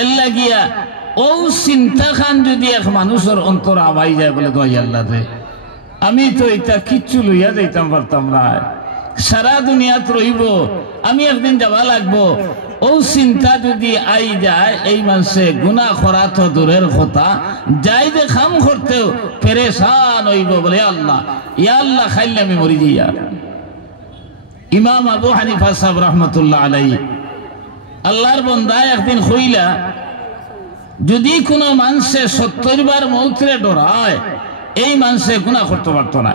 এর লাগিয়া ও চিন্তা খান যদি এক মানুষের অন্তর আমাই যায় বলে দোয়াই আল্লাহ দে আমি তো এটা কিচ্ছু লইয়া যাইতাম পারতাম না, সারা দুনিয়াত রইব, আমি একদিন যাওয়া লাগবো। ও চিন্তা যদি আই যায় এই মানুষে গুনাহ করা তো দূরের কথা, যাই যে খাম করতেও পেরেশান হইব বলে আল্লাহ ইয়া আল্লাহ খাইলে আমি মরি যাইয়া। ইমাম আবু হানিফা সাহেব রহমতুল্লাহ আলাইহি আল্লাহর বান্দা একদিন কইলা যদি কোনো মানুষে 70 বার মৌতরে ডরায় এই মানুষে গুনাহ করতে পারতো না।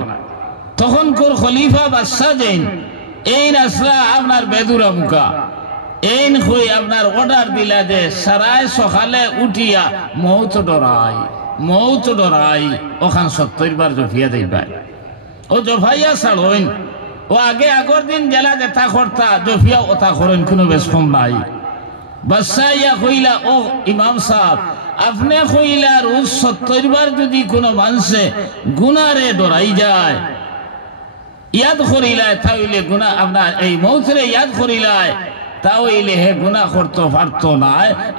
তখন কোর খলিফা বাদশাহ যেন এই রাসলা আপনার বেদুরা মুখা এই হই আপনার অর্ডার দিলা যে সারায় সকালে উঠিয়া মৌত ডরাই ওখান 70 বার জফিয়া দিবাই। ও জফাইয়া ছাড়ইন ও আগে আগর দিন জেলা যেটা করতা জফিয়া ওটা করেন কোনো বেশ কম নাই। বাদশাহ ইয়া কইলা ও ইমাম সাহেব আপনি কইলা রোজ 70 বার যদি কোনো মানুষে গুনারে ডরাই যায় ইয়াদ করিলায় তাহলে গুনাহ আপনার এই মৌতরে ইয়াদ করিলায় তাহলে হে গুনাহ করতে পারতো না।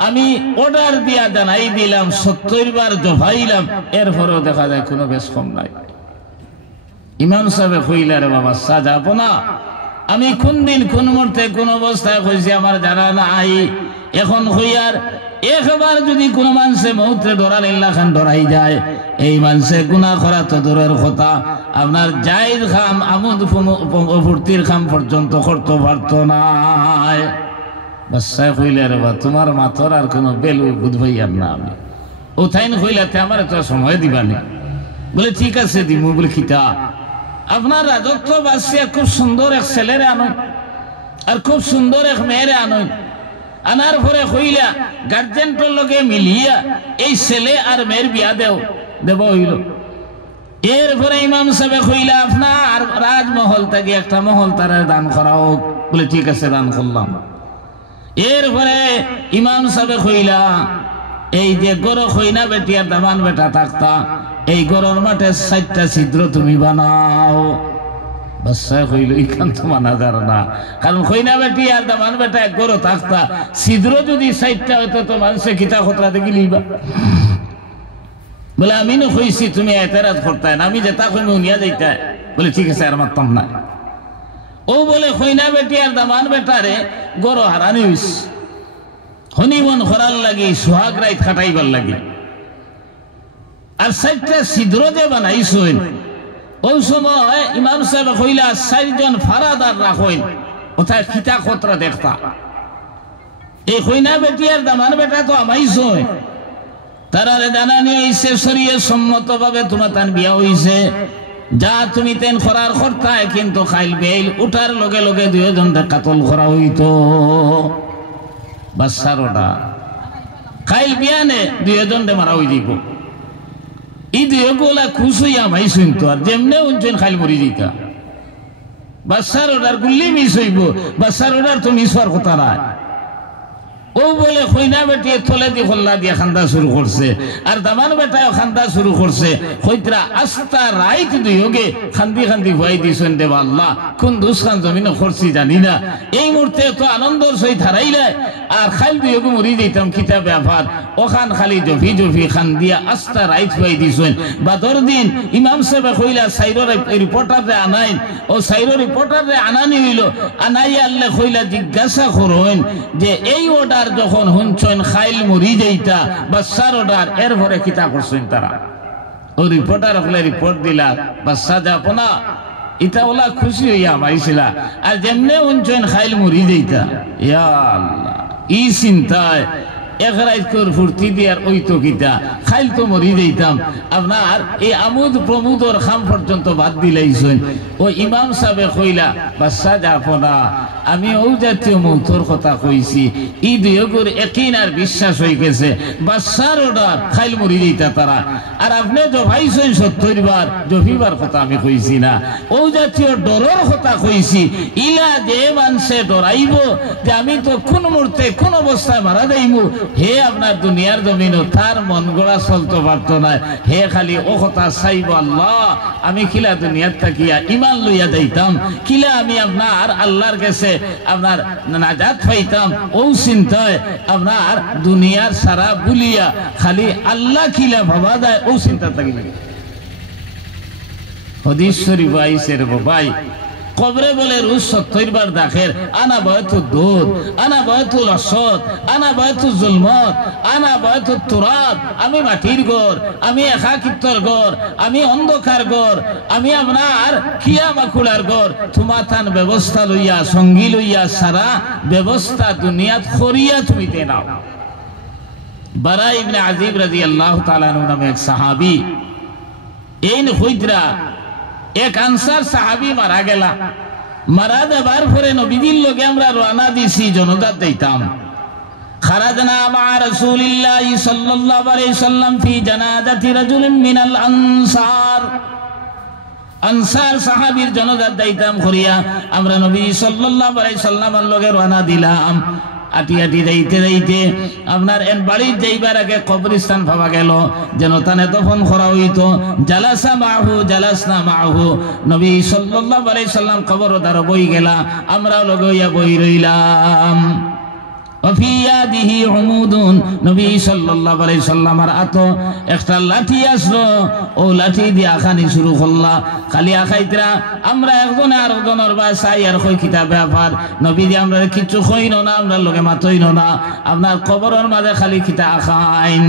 আমি অর্ডার দিয়া জানাই দিলাম 70 বার জফাইলাম, এরপরেও দেখা যায় কোনো বেশ কম নাই। ইমাম সাহেব কইলা রে বাবা সাজাব না, আমি কোন দিন কোন মুহূর্তে কোন অবস্থায় কইছি আমার জানা নাই। এখন কইয়ার একবার যদি কোন মানুষে মৌতরে ডরার ইল্লা খান ডরাই যায় এই মানুষে গুনাহ করা তো দূরের কথা আপনার জায়েজ খাম আমোদ ফুর্তির খাম পর্যন্ত করতে পারতো না। বাদশাহ কইলা রে বাবা তোমার মাথার আর কোনো বেলু বুঝবাইয়ার না। আমি ও থাইন কইলাতে আমার তো সময় দিবানি। বলে ঠিক আছে দিমু। বলে খিতা আপনার রাজত্ব বাসিয়া খুব সুন্দর এক ছেলেরে আনয় আর খুব সুন্দর এক মেয়েরে আনয়। আনার পরে কইলা গার্জেন্টর লগে মিলিয়া এই ছেলে আর মেয়ের বিয়া দেব হইল। এরপরে ইমাম সাহেব কইলা আপনার রাজমহল থেকে একটা মহল তারা দান করা হোক। বলে ঠিক আছে দান করলাম। এরপরে ইমাম সাহেব কইলা এই যে গরো কইনা বেটিয়ার দামান বেটা থাকতা এই গরর মাঠে 4টা ছিদ্র তুমি বানাও। বাদশাহ কইল ইখান তো মানা যার না, কারণ কইনা বেটি আর দামান বেটা এক গরো থাকতা ছিদ্র যদি 4টা হইতো তো মানুষে কিতা খতরা দেখি লইবা। বলে আমি না কইছি তুমি এতরাজ করতে না, আমি যেটা কইমু নিয়া যাইতা। বলে ঠিক আছে আর মারতাম না। ও বলে কইনা বেটি আর দামান বেটারে গরো হারানি হইছে হনিমন করার লাগি সোহাগ রাইত খাটাইবার লাগি। আর 4টা ছিদ্র যে বানাইছেন ওই সময় ইমাম সাহেব কইলা 4 জন ফারাদার রাখেন ওথায় খিতা খতরা দেখতা। এই কইনা বেটি আর দামান বেটা তো আমাইছেন তারারে জানানি হইছে শরীয় সম্মত ভাবে তোমার তার বিয়া হইছে যা তুমি তেন করার করতায়, কিন্তু খাইল বেইল উঠার লগে লগে 2 জনকে কাতল করা হইতো। বাদশার ওটা খাইল বিয়ানে 2 জনকে মারা হই দিব। এই 2 গোলা খুশ হইয়া মাইছেন তো আর যেমনে উনছেন খাইল মরি দিতা। বাদশার ওটার গুল্লি মিস হইব, বাদশার ওটার তো মিস হওয়ার কথা না। ও বলে কইনা বেটি তলে দি খোল্লা দিয়ে খান্দা শুরু করছে আর দামান বেটাও খান্দা শুরু করছে কইতরা আস্তা রাইত দুইগে খান্দি খান্দি ভয় দিছেন দেবা আল্লাহ কোন দুসখান জমিনে করছি জানি না এই মুহূর্তে তো আনন্দর সহিত হারাইলে আর খাইল দুইগে মরি দিতাম কিতাব ব্যাপার ওখান খালি জফি জফি খান দিয়া আস্তা রাইত ভয় দিছেন বাদর দিন ইমাম সাহেব কইলা সাইরর রিপোর্টারে আনাইন ও সাইরর রিপোর্টারে আনানি হইল আনাই আল্লাহ কইলা জিজ্ঞাসা করুন যে এই অর্ডার যখন হুনছেন খাইল মরি যাইতা বাচ্চার অর্ডার এরপরে কিতা করছেন তারা ও রিপোর্টার হলে রিপোর্ট দিলা বাচ্চা যাব না এটা ওলা খুশি হইয়া মাইছিলা আর যেমনে হুনছেন খাইল মরি যাইতা ইয়া আল্লাহ ই চিন্তায় একরাইকর ফুর্তি দিয়ার ওই তো কিতা খাইল তো মরি যাইতাম আপনার এই আমোদ প্রমোদর খাম পর্যন্ত বাদ দিলাইছেন ও ইমাম সাহেব কইলা বাচ্চা যাব না আমি ও জাতীয় মৌতর কথা কইছি ই দুইগর একই আর বিশ্বাস হয়ে গেছে বাচ্চার অর্ডার খাইল মরি যাইতা তারা আর আপনি জভাইছেন 70 বার জফিবার কথা আমি কইছি না ও জাতীয় ডরের কথা কইছি ইলা যে মানুষে ডরাইব যে আমি তো কোন মুহূর্তে কোন অবস্থায় মারা যাইমু হে আপনার দুনিয়ার জমিনও তার মন গড়া চলতে পারতো না হে খালি ও কথা চাইব আল্লাহ আমি কিলা দুনিয়ার থাকিয়া ইমান লইয়া যাইতাম কিলা আমি আপনার আল্লাহর কাছে আপনার নাজাত পাইতাম ও চিন্তায় আপনার দুনিয়ার সারা বুলিয়া খালি আল্লাহ কিলা ভাবা যায় ও চিন্তা থাকি হাদিস শরীফ আইছের ভাই কবরে বলে রুজ 70 বার দাখের আনা বয়তু দুধ আনা বয়তু লসত আনা বয়তু জুলমত আনা বয়তু তুরাব আমি মাটির ঘর আমি একাকিত্বর ঘর আমি অন্ধকার ঘর আমি আপনার খিয়া মাকুলার ঘর তোমার থান ব্যবস্থা লইয়া সঙ্গী লইয়া সারা ব্যবস্থা দুনিয়াত করিয়া তুমি তে নাও বারা ইবনে আজিব রাদিয়াল্লাহু তাআলা আনহু নামে এক সাহাবী এই হইদরা এক আনসার সাহাবী মারা গেলা মারা যাবার পরে নবীজির লগে আমরা রওনা দিছি জনজাত দিতাম খারাজনা মা রাসূলিল্লাহ সাল্লাল্লাহু আলাইহি সাল্লাম ফি জানাজাতি রাজুলিন মিনাল আনসার আনসার সাহাবীর জনজাত দিতাম করিয়া আমরা নবী সাল্লাল্লাহু আলাইহি সাল্লামের লগে রওনা দিলাম আটি আটি যাইতে যাইতে আপনার এন বাড়ির যাইবার আগে কবরস্থান পাওয়া গেল যেন তানে দফন করা হইতো জালাসা মাহু জালাসনা মাহু নবী সাল্লাল্লাহু আলাইহি সাল্লাম কবর দ্বার বই গেলা আমরা লগইয়া বই রইলাম وفي يده عمود নবী সাল্লাল্লাহু আলাইহি সাল্লামের আতো একটা লাঠি আসলো ও লাঠি দিয়ে আখানি শুরু করলা খালি আখাইতরা আমরা একজনে আরেকজনের বাসাই আর কই কিতাব ব্যাপার নবী দিয়ে আমরা কিছু কইন না আমরা লগে মাতইন না আপনার কবরের মাঝে খালি কিতা আখাইন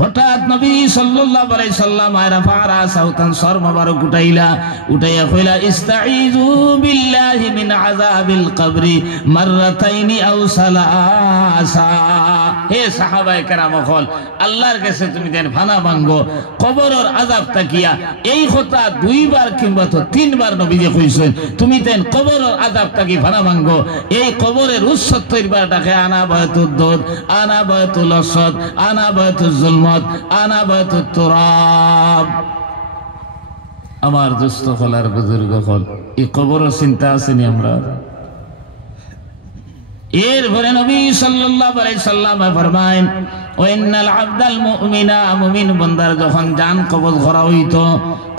হঠাৎ নবী সাল্লাল্লাহু আলাইহি সাল্লাম আরা ফারা সাউতান সর মোবারক উঠাইলা উঠাইয়া কইলা ইস্তাইযু বিল্লাহি মিন আযাবিল কবরি মাররাতাইনি আও সালাসা হে সাহাবায়ে কেরাম হল আল্লাহর কাছে তুমি দেন ফানা ভাঙ্গো কবরের আযাব তাকিয়া এই কথা দুইবার কিংবা তো তিনবার নবীজি কইছেন তুমি দেন কবরের আযাব তাকি ফানা ভাঙ্গো এই কবরের 70 বার ডাকে আনা বায়তুদ দুদ আনা বায়তুল আসদ আনা বায়তুল জুলমত আনা বায়তুত তুরাব আমার দোস্ত হল আর বুজুর্গ হল এই কবরের চিন্তা আসেনি আমরা এরপরে নবী সাল্লাল্লাহু আলাইহি সাল্লাম ফরমায়েন ওয়াইনাল আবদাল মুমিনা মুমিন বান্দার যখন জান কবজ করা হইতো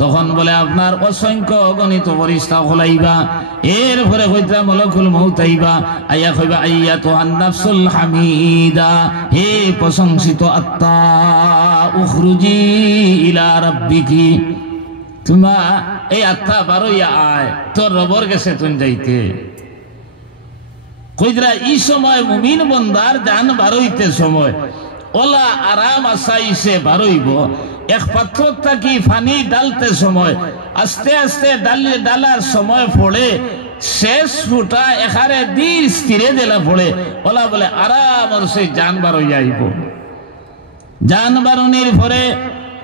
তখন বলে আপনার অসংখ্য অগণিত ফেরেশতা হলাইবা এরপরে কইতা মালাকুল মউত আইবা আইয়া কইবা আইয়াতুহান নাফসুল হামিদা হে প্রশংসিত আত্মা উখরুজি ইলা রাব্বিকি তোমা এই আত্মা বারইয়া আয় তোর রবের কাছে তুই যাইতে কইরা এই সময় মুমিন বান্দার জান বারইতে সময় ওলা আরাম আসাইছে বারইব এক পাত্র থাকি পানি ডালতে সময় আস্তে আস্তে ডালার সময় পড়ে শেষ ফুটা এখানে ধীর স্থিরে দিলা পড়ে ওলা বলে আরাম সেই জান বারই আইব জান বারুনির পরে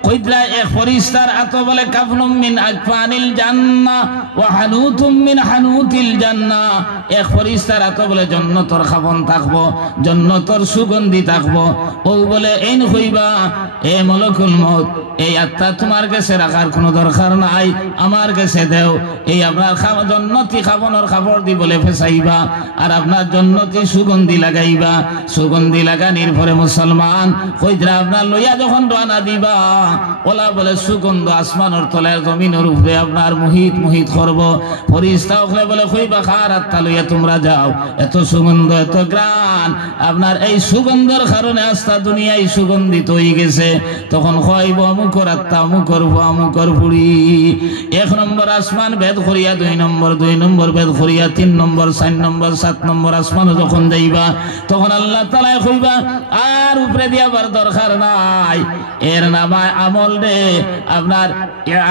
কইদরা এক ফরিস্তার আত বলে কাফনুম মিন আকফানিল জান্নাহ ওয়া হানুতুম মিন হানুতিল জান্নাহ। এক ফরিস্তার আত বলে জান্নাতের খাবন থাকবো, জান্নাতের সুগন্ধি থাকবো। ও বলে এইন কইবা এ মলকুল মউত, এই আত্মা তোমার কাছে রাখার কোনো দরকার নাই, আমার কাছে দেও। এই আপনার জান্নাতি খাবনের কাপড় দি বলে ফেসাইবা আর আপনার জান্নাতি সুগন্ধি লাগাইবা। সুগন্ধি লাগানির পরে মুসলমান কইদরা আপনার লইয়া যখন রানা দিবা, ওলা বলে সুগন্ধ আসমানের তলার জমিনের উপরে আপনার মুহিত করব। ফরিস্তা ওখানে বলে কইবা খার আত্মা লইয়া তোমরা যাও, এত সুগন্ধ এত গ্রান, আপনার এই সুগন্ধের কারণে আস্থা দুনিয়ায় সুগন্ধিত হয়ে গেছে। তখন কইব অমুকর আত্মা অমুকর ফুড়ি। 1 নম্বর আসমান ভেদ করিয়া 2 নম্বর ভেদ করিয়া 3 নম্বর 4 নম্বর 7 নম্বর আসমানও যখন যাইবা, তখন আল্লাহ তাআলা কইবা আর উপরে দিয়াবার দরকার নাই। এর নামায় আমল রে আপনার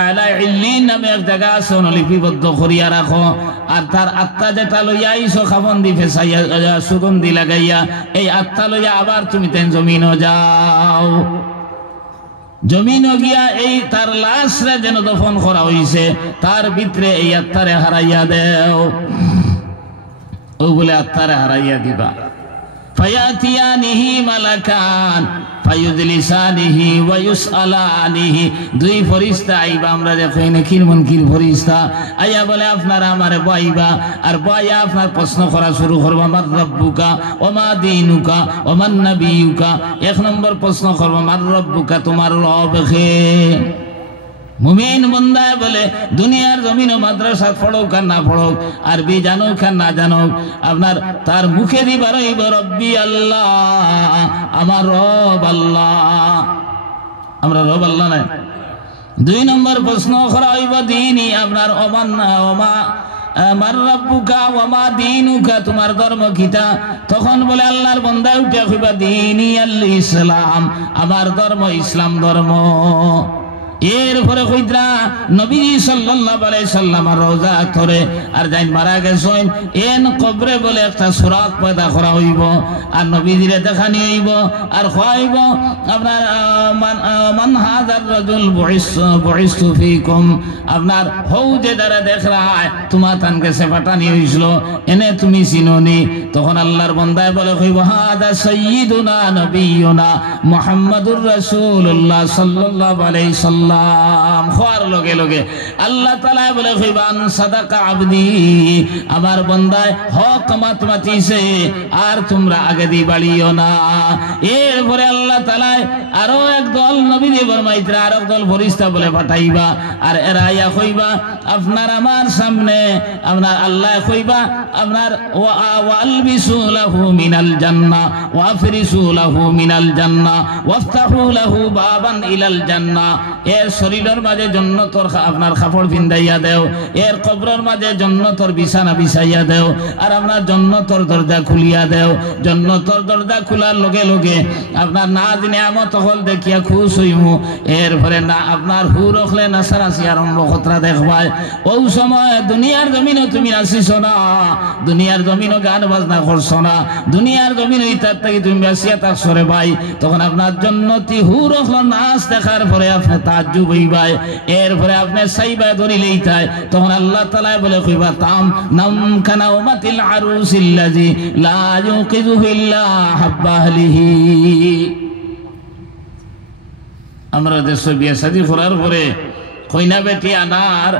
আলা ইল্লিন নামে এক জায়গা আছে, লিপিবদ্ধ করিয়া রাখো। আর তার আত্মা যেটা লইয়া আইছো খাবন দি ফেসাইয়া সুগন্ধি লাগাইয়া, এই আত্মা লইয়া আবার তুমি তেন জমিনও যাও। জমিনও গিয়া এই তার লাশরে যেন দফন করা হইছে, তার ভিতরে এই আত্মারে হারাইয়া দেও। ও বলে আত্মারে হারাইয়া দিবা। ফায়াতিয়ানিহি মালাকান ফায়ুজলিসানিহি ওয়া ইউসআলানিহি। 2 ফেরেশতা আইবা, আমরা দেখো কির মুনকির ফেরেশতা আইয়া বলে আপনারা আমারে বইবা, আর বইয়া আপনার প্রশ্ন করা শুরু করবা মার রব্বুকা ওয়া মা দীনুকা ওয়া মান নাবিয়ুকা। 1 নম্বর প্রশ্ন করবা মার রব্বুকা, তোমার রব কে। মুমিন বান্দা বলে দুনিয়ার জমিন ও মাদ্রাসা পড়ুক আর না পড়ুক, আরবি জানুক আর না জানুক, আপনার তার মুখে দিবার হইব রব্বি আল্লাহ, আমার রব আল্লাহ। আমরা রব আল্লাহ নাই। 2 নম্বর প্রশ্ন করা হইব দিনী, আপনার মার রব্বুকা ওয়া মা দীনুকা, তোমার ধর্ম কিতা। তখন বলে আল্লাহর বান্দা উঠে কইবা দীনি আল ইসলাম, আমার ধর্ম ইসলাম ধর্ম। এরপরে কইদরা নবী সাল্লাল্লাহু আলাইহি সাল্লামের রওজা ধরে আর যাই মারা গেছেন, এন কবরে বলে একটা সুরাক পয়দা করা হইব, আর নবীজিরে দেখানি হইব, আর খাইব আপনার মান হাযার রাজুল বুইসতু ফীকুম, আপনার হৌ যে দ্বারা দেখরায় তোমার তান কাছে পাঠানি হইছিল, এনে তুমি চিনোনি। তখন আল্লাহর বান্দায় বলে কইব হাদা সাইয়্যিদুনা নবিয়ুনা মুহাম্মাদুর রাসূলুল্লাহ সাল্লাল্লাহু আলাইহি সাল্লাম। খোয়ার লগে লগে আল্লাহ তাআলা বলে কইবান সাদাকা আবদি, আমার বান্দায় হক মাত মাতিছে, আর তোমরা আগে দি বাড়িও না। এরপরে আল্লাহ তাআলা আরো একদল নবী দিয়ে ফরমাইতরা, আর একদল ফেরেশতা বলে পাঠাইবা, আর এরা আইয়া কইবা আপনার আমার সামনে, আপনার আল্লাহ কইবা আপনার ওয়ালবিসু লাহু মিনাল জান্নাহ ওয়াফরিসু লাহু মিনাল জান্নাহ ওয়াফতাহু লাহু বাবান ইলাল জান্নাহ। এর শরীরের মাঝে জান্নাতের আপনার কাপড় পিন্দাইয়া দেও, এর কবরের মাঝে জান্নাতের বিছানা বিছাইয়া দেও, আর আপনার জান্নাতের দরজা খুলিয়া দেও। জান্নাতের দরজা খোলার লগে লগে আপনার নাজ নিয়ামত হল দেখিয়া খুশ হইমু। এরপরে না আপনার হুর রখলে নাচানাচি আরম্ভ কতরা দেখবাই। ওই সময় দুনিয়ার জমিনও তুমি নাচিস না, দুনিয়ার জমিনও গান বাজনা করছো না, দুনিয়ার জমিন ইতার থেকে তুমি বাসিয়া থাকছো রে ভাই। তখন আপনার জান্নাতি হুর রখল নাচ দেখার পরে আপনি তাজ্জুব হইবাই। এরপরে আপনি সাইবা ধরিলেই তাই, তখন আল্লাহ তাআলা বলে কইবা তাম নাম কানা উমাতিল আরুসিল্লাজি লা ইউকিযুহু ইল্লা হাব্বা আহলিহি। আমরা দেশে বিয়ে শাদী করার পরে কইনা বেটি আনার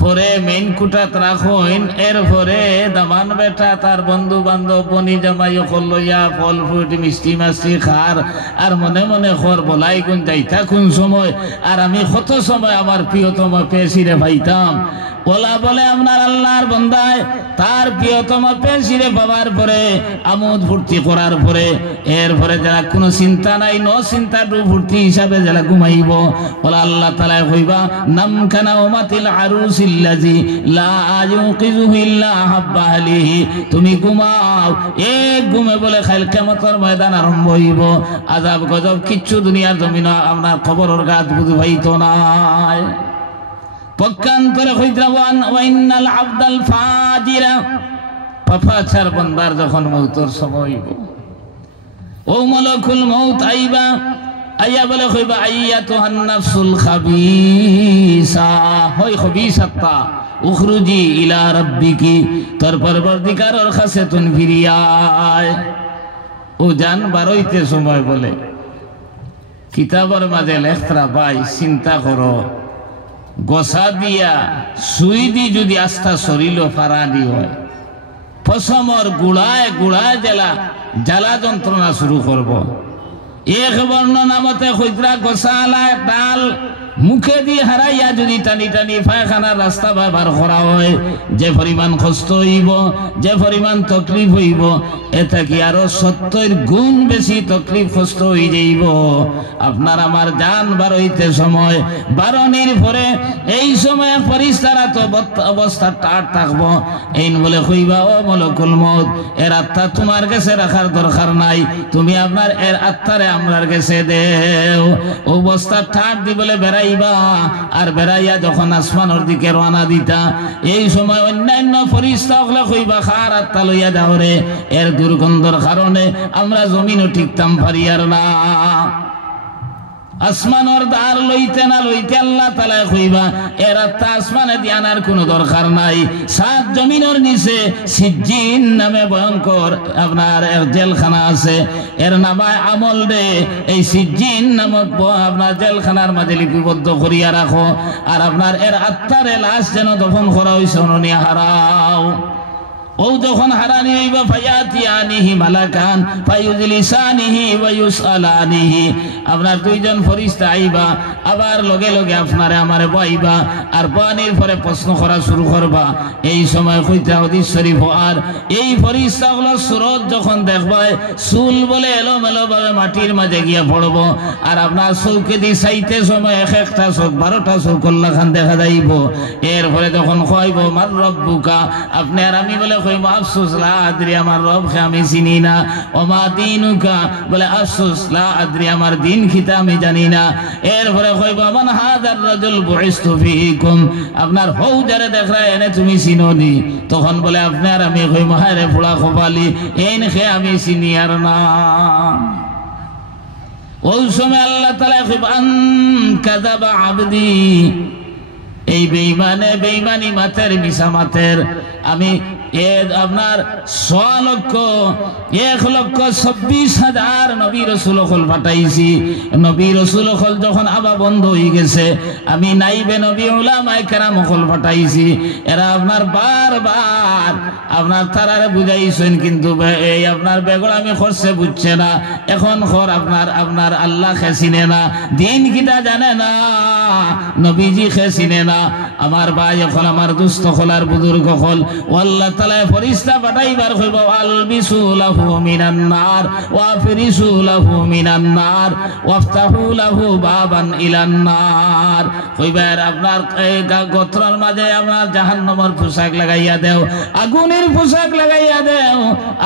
পরে মেইন কুটাত রাখইন, এরপরে দামান বেটা তার বন্ধু বান্ধব বনি জামাই অকল লইয়া ফল ফ্রুট মিষ্টি মাছি খার, আর মনে মনে খর বলাই গুন যাইতা কোন সময়, আর আমি কত সময় আমার প্রিয়তম পেশিরে পাইতাম। ওলা বলে আপনার আল্লাহর বান্দায় তার প্রিয়তম পেশিরে পাবার পরে আমোদ ফুর্তি করার পরে এরপরে যারা কোনো চিন্তা নাই, ন চিন্তা টু ফুর্তি হিসাবে যারা ঘুমাইব, ওলা আল্লাহ তাআলা কইবা নাম কানা উমাতিল আরুসিল্লাজি লা ইউকিযুহু ইল্লা হাব্বা আহলিহি। তুমি ঘুমাও, এক ঘুমে বলে খাইল কিয়ামতের ময়দান আরম্ভ হইব। আযাব গজব কিচ্ছু দুনিয়ার জমিন আপনার খবরের গাত বুঝু হইতো নাই। পক্ষান্তরে হইদ্রাওয়ান ওয়াইনাল আবদাল ফাজিরা, পাপাচার বান্দার যখন মৌতের সময় হইব, ও মালাকুল মউত আইবা, আইয়া বলে কইবা আইয়াতুহান নাফসুল খাবিসা, হয় খবিসাত্তা, উখরুজি ইলা রাব্বিকি, তোর পরবর্তীকারের কাছে তুন ফিরিয়ায়। ও জান বারইতে সময় বলে কিতাবের মাঝে লেখরা পাই, চিন্তা করো গোসা দিয়া সুই দি যদি আস্থা শরীর ফারানি হয়, পশমর গুড়ায় গুড়ায় জ্বালা যন্ত্রণা শুরু করব। এক বর্ণনা মতে খুচরা গোসালায় ডাল মুখে দিয়ে হারাইয়া যদি টানি টানি পায়খানার রাস্তা ব্যবহার করা হয়, যে পরিমাণ কষ্ট হইব, যে পরিমাণ তকলিফ হইব, এটা কি আরো 70 গুণ বেশি তকলিফ কষ্ট হয়ে যাইব। আপনার আমার জান বারইতে সময় বারণির পরে এই সময় পরিষ্কার তো অবস্থা টাট থাকবো। এই বলে কইবা ও মলকুল মউত, এর আত্মা তোমার কাছে রাখার দরকার নাই, তুমি আপনার এর আত্মারে আমরার কাছে দেও। অবস্থা ঠাট দি বলে বেড়াইবা, আর বেড়াইয়া যখন আসমানের দিকে রওনা দিতা, এই সময় অন্যান্য ফেরেশতা হলে কইবা খার আত্মা লইয়া যাও রে, এর দুর্গন্ধর কারণে আমরা জমিনও ঠিকতাম পারিয়ার না। আসমানের দ্বার লইতে না লইতে আল্লাহ তাআলা কইবা এর আত্মা আসমানে দিয়ানার কোনো দরকার নাই। সাত জমিনের নিচে সিজ্জিন নামে ভয়ঙ্কর আপনার জেলখানা আছে, এর নামায় আমল দে এই সিজ্জিন নামক আপনার জেলখানার মাঝে লিপিবদ্ধ করিয়া রাখো, আর আপনার এর আত্মারে লাশ যেন দফন করা হইছে নিয়ে হারাও। ও যখন হারানি হইবা ফায়াতিয়ানিহি মালাকান ফায়ুজলিসানিহি ওয়া ইউসালানিহি, আপনার দুইজন ফেরেশতা আইবা, আবার লগে লগে আপনারে আমারে বইবা, আর পানির পরে প্রশ্ন করা শুরু করবা। এই সময় কইতা হাদিস শরীফ, আর এই ফেরেশতাগুলো সুরত যখন দেখবায় চুল বলে এলোমেলো ভাবে মাটির মাঝে গিয়া পড়ব, আর আপনার চৌকে দিয়ে চাইতে সময় এক একটা চোখ 12টা চোখ কল্লাখান দেখা যাইব। এরপরে যখন কইব মার রব্বুকা, আপনি আর আমি বলে কইব আফসোস লা আদরি, আমার রবকে আমি চিনি না। ওমা দীনুকা, বলে আফসোস লা আদরি, আমার দিন খিতা আমি জানি না। এরপরে কইব মান হাদার রাজুল বুইস্তু ফীকুম, আপনার হৌ যারে দেখরা এনে তুমি চিনোনি, তখন বলে আপনার আমি কইব হায় রে পোড়া কপালি, এনে খে আমি চিনি আর না। ওই সময় আল্লাহ তাআলা কইব আন কাযাবা আবদি, এই বেঈমানে বেঈমানি মাতের মিশা মাতের আমি আপনার 1,26,000 নবী রাসূল হল পাঠাইছি। নবী রাসূল হল যখন আবা বন্ধ হয়ে গেছে, আমি নাইবে নবী উলামায়ে কেরাম হল পাঠাইছি। এরা আপনার বারবার আপনার তারারে বুঝাইছেন, কিন্তু এই আপনার বেগড়ামি করছে, বুঝছে না। এখন খর আপনার আল্লাহ খেসিনে না, দিন কিটা জানে না, নবীজি খেসিনে না। আমার ভাই এখন আমার দুস্থ হল আর বুজুর্গ হল, আল্লাহ তাআলা ফেরেশতা পাঠাইবার কইব আলবিসু লাহু মিনান নার ওয়া ফিরিসু লাহু মিনান নার ওয়াফতাহু লাহু বাবান ইলান নার। কইবার আপনার এই গোত্রর মাঝে আপনার জাহান্নামের পোশাক লাগাইয়া দেও, আগুনের পোশাক লাগাইয়া দেও,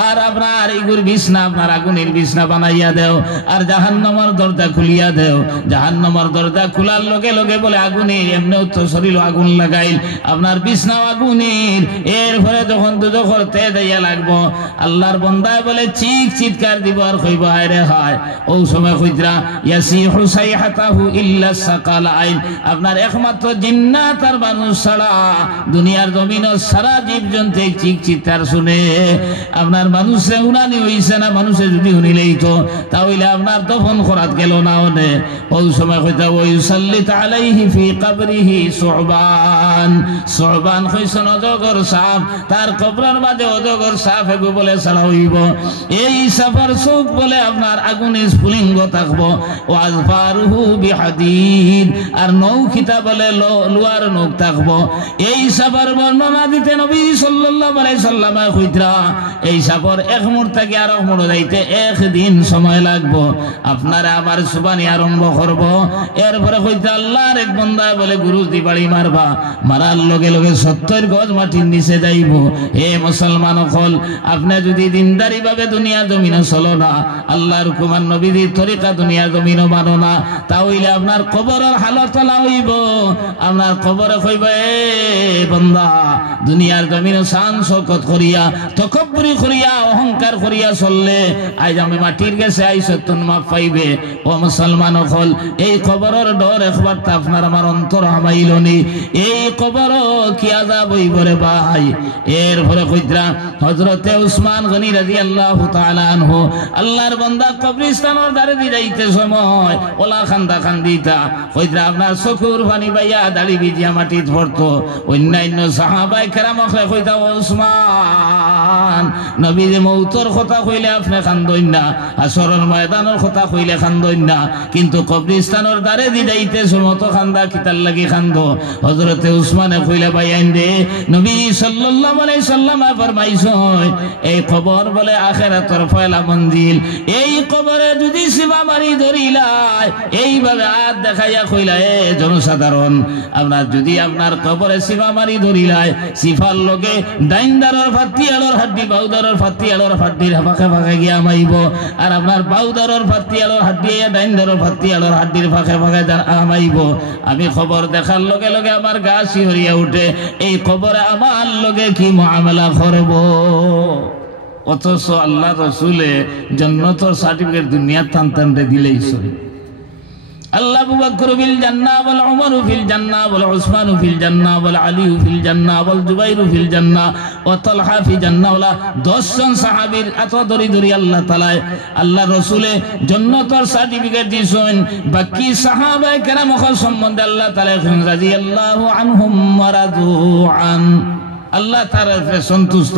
আর আপনার ইগুর বিছনা আপনার আগুনের বিছনা বানাইয়া দেও, আর জাহান্নামের দরজা খুলিয়া দেও। জাহান্নামের দরজা খোলার লগে লগে বলে আগুনের এমনিও তো শরীর আগুন লাগাইল, আপনার বিছনাও আগুনের। এরপরে যখন দুজো করতে দেয়া লাগবো, আল্লাহর বন্দায় বলে চিৎকার দিব, আর কইব হায় রে হায়। ও সময় কইতরা ইয়াসিহু সাইহাতাহু ইল্লা সাকালাইন, আপনার একমাত্র জিন্নাত আর মানুষ ছাড়া দুনিয়ার জমিনের সারা জীবজন্তু চিৎকার শুনে। আপনার মানুষে উনানি হইছে না, মানুষে যদি উনিলেই তো তাহলে আপনার দফন করাত গেল না ওনে। ওই সময় কইতা ওয়া ইউসাল্লিতু আলাইহি ফি কবরিহি সুবান, সুবান কইছেন অজগর সাপ, তার কবরের মাঝে অজগর সাপ হেগু বলে ছাড়া হইব। এই সাপের চোখ বলে আপনার আগুনে স্ফুলিঙ্গ থাকবো, ওয়াজফারুহু বিহাদিদ, আর নৌখিতা বলে লোহার নখ থাকবো। এই সাপের বর্ণনা দিতে নবী সাল্লাল্লাহু আলাইহি সাল্লাম কইতরা এই সাপের এক মুহূর্ত থেকে আর এক মুহূর্ত যাইতে একদিন সময় লাগবো। আপনারা আবার সুবানি আরম্ভ করব। এরপরে কইতে আল্লাহর এক বান্দা বলে গুরুজ দি বাড়ি মারবা, মারার লগে লগে 70 গজ মাটির নিচে যাইব। হে মুসলমান হল, আপনি যদি দিনদারি ভাবে দুনিয়া জমিনে চলো না, আল্লাহর হুকুমান নবীর তরিকা দুনিয়া জমিনও মানো না, তাহলে আপনার কবরের হালত হইব, আপনার কবরে কইব এ বান্দা দুনিয়ার জমিনে শান শৌকত করিয়া তকব্বুরি করিয়া অহংকার করিয়া চললে আজ আমি মাটির গেছে আই সত্যন মাপ পাইবে। ও মুসলমান হল, এই কবরের ডর একবার তা আপনার আমার অন্তর হামাইল নি, এই কবর কি আযাব হইব রে ভাই। এরপরে কইরা হযরতে উসমান গনি রাদিয়াল্লাহু তাআলা আনহু আল্লাহর বান্দা কবরস্থানের ধারে দি যাইতে সময় ওলা খান্দা খান্দিতা কইরা আপনার চকুর পানি বাইয়া দাড়ি ভিজিয়া মাটিত পড়তো। অন্যান্য সাহাবায়ে কেরাম কইতা উসমান নবীর মৌতর কথা কইলে আপনি কান্দইন না, আসরের ময়দানের কথা কইলে কান্দইন না, কিন্তু কবরস্থানের ধারে দি যাইতে সময় তো খান্দা কিতার লাগি কান্দো। হযরতে উসমানে কইলা বাইয়াইন দে নবী সাল্লাল্লাহু আলাইহি সাল্লাম ফরমাইছেন এই কবর বলে আখিরাতের পয়লা মঞ্জিল, এই কবরে যদি সিবা মারি ধরিলাই এইভাবে হাত দেখাইয়া কইলা এ জনসাধারণ আপনার যদি আপনার কবরে সিবা মারি ধরিলাই সিফার লগে ডাইনদারের ফাতি আলোর হাড্ডি বাউদারের ফাতি আলোর হাড্ডির ফাঁকে ফাঁকে গিয়া মাইব, আর আপনার বাউদারের ফাতি আলোর হাড্ডি ডাইনদারের ফাতি আলোর হাড্ডির ফাঁকে ফাঁকে মাইব। আমি খবর দেখার লগে লগে আমার গা শিহরিয়া উঠে, এই কবরে আমার লগে কি মুআমালা করব। অথচ আল্লাহ রসুলে জান্নাতের সার্টিফিকেট দুনিয়ার টান টানতে দিলেই চলে। আল্লাহ আবু বকর ফিল জান্নাহ ওয়াল উমর ফিল জান্নাহ ওয়াল উসমান ফিল জান্নাহ ওয়াল আলী ফিল জান্নাহ ওয়াল জুবাইর ফিল জান্নাহ ওয়া তালহা ফিল জান্নাহ ওয়ালা 10 জন সাহাবীর এত দরি দরি আল্লাহ তাআলা আল্লাহ রাসূলে জান্নাতের সার্টিফিকেট দিয়েছেন। বাকি সাহাবায়ে কেরাম সম্বন্ধে আল্লাহ তাআলা রাদিয়াল্লাহু আনহুম ওয়া রাদু আন, আল্লাহ তার সন্তুষ্ট,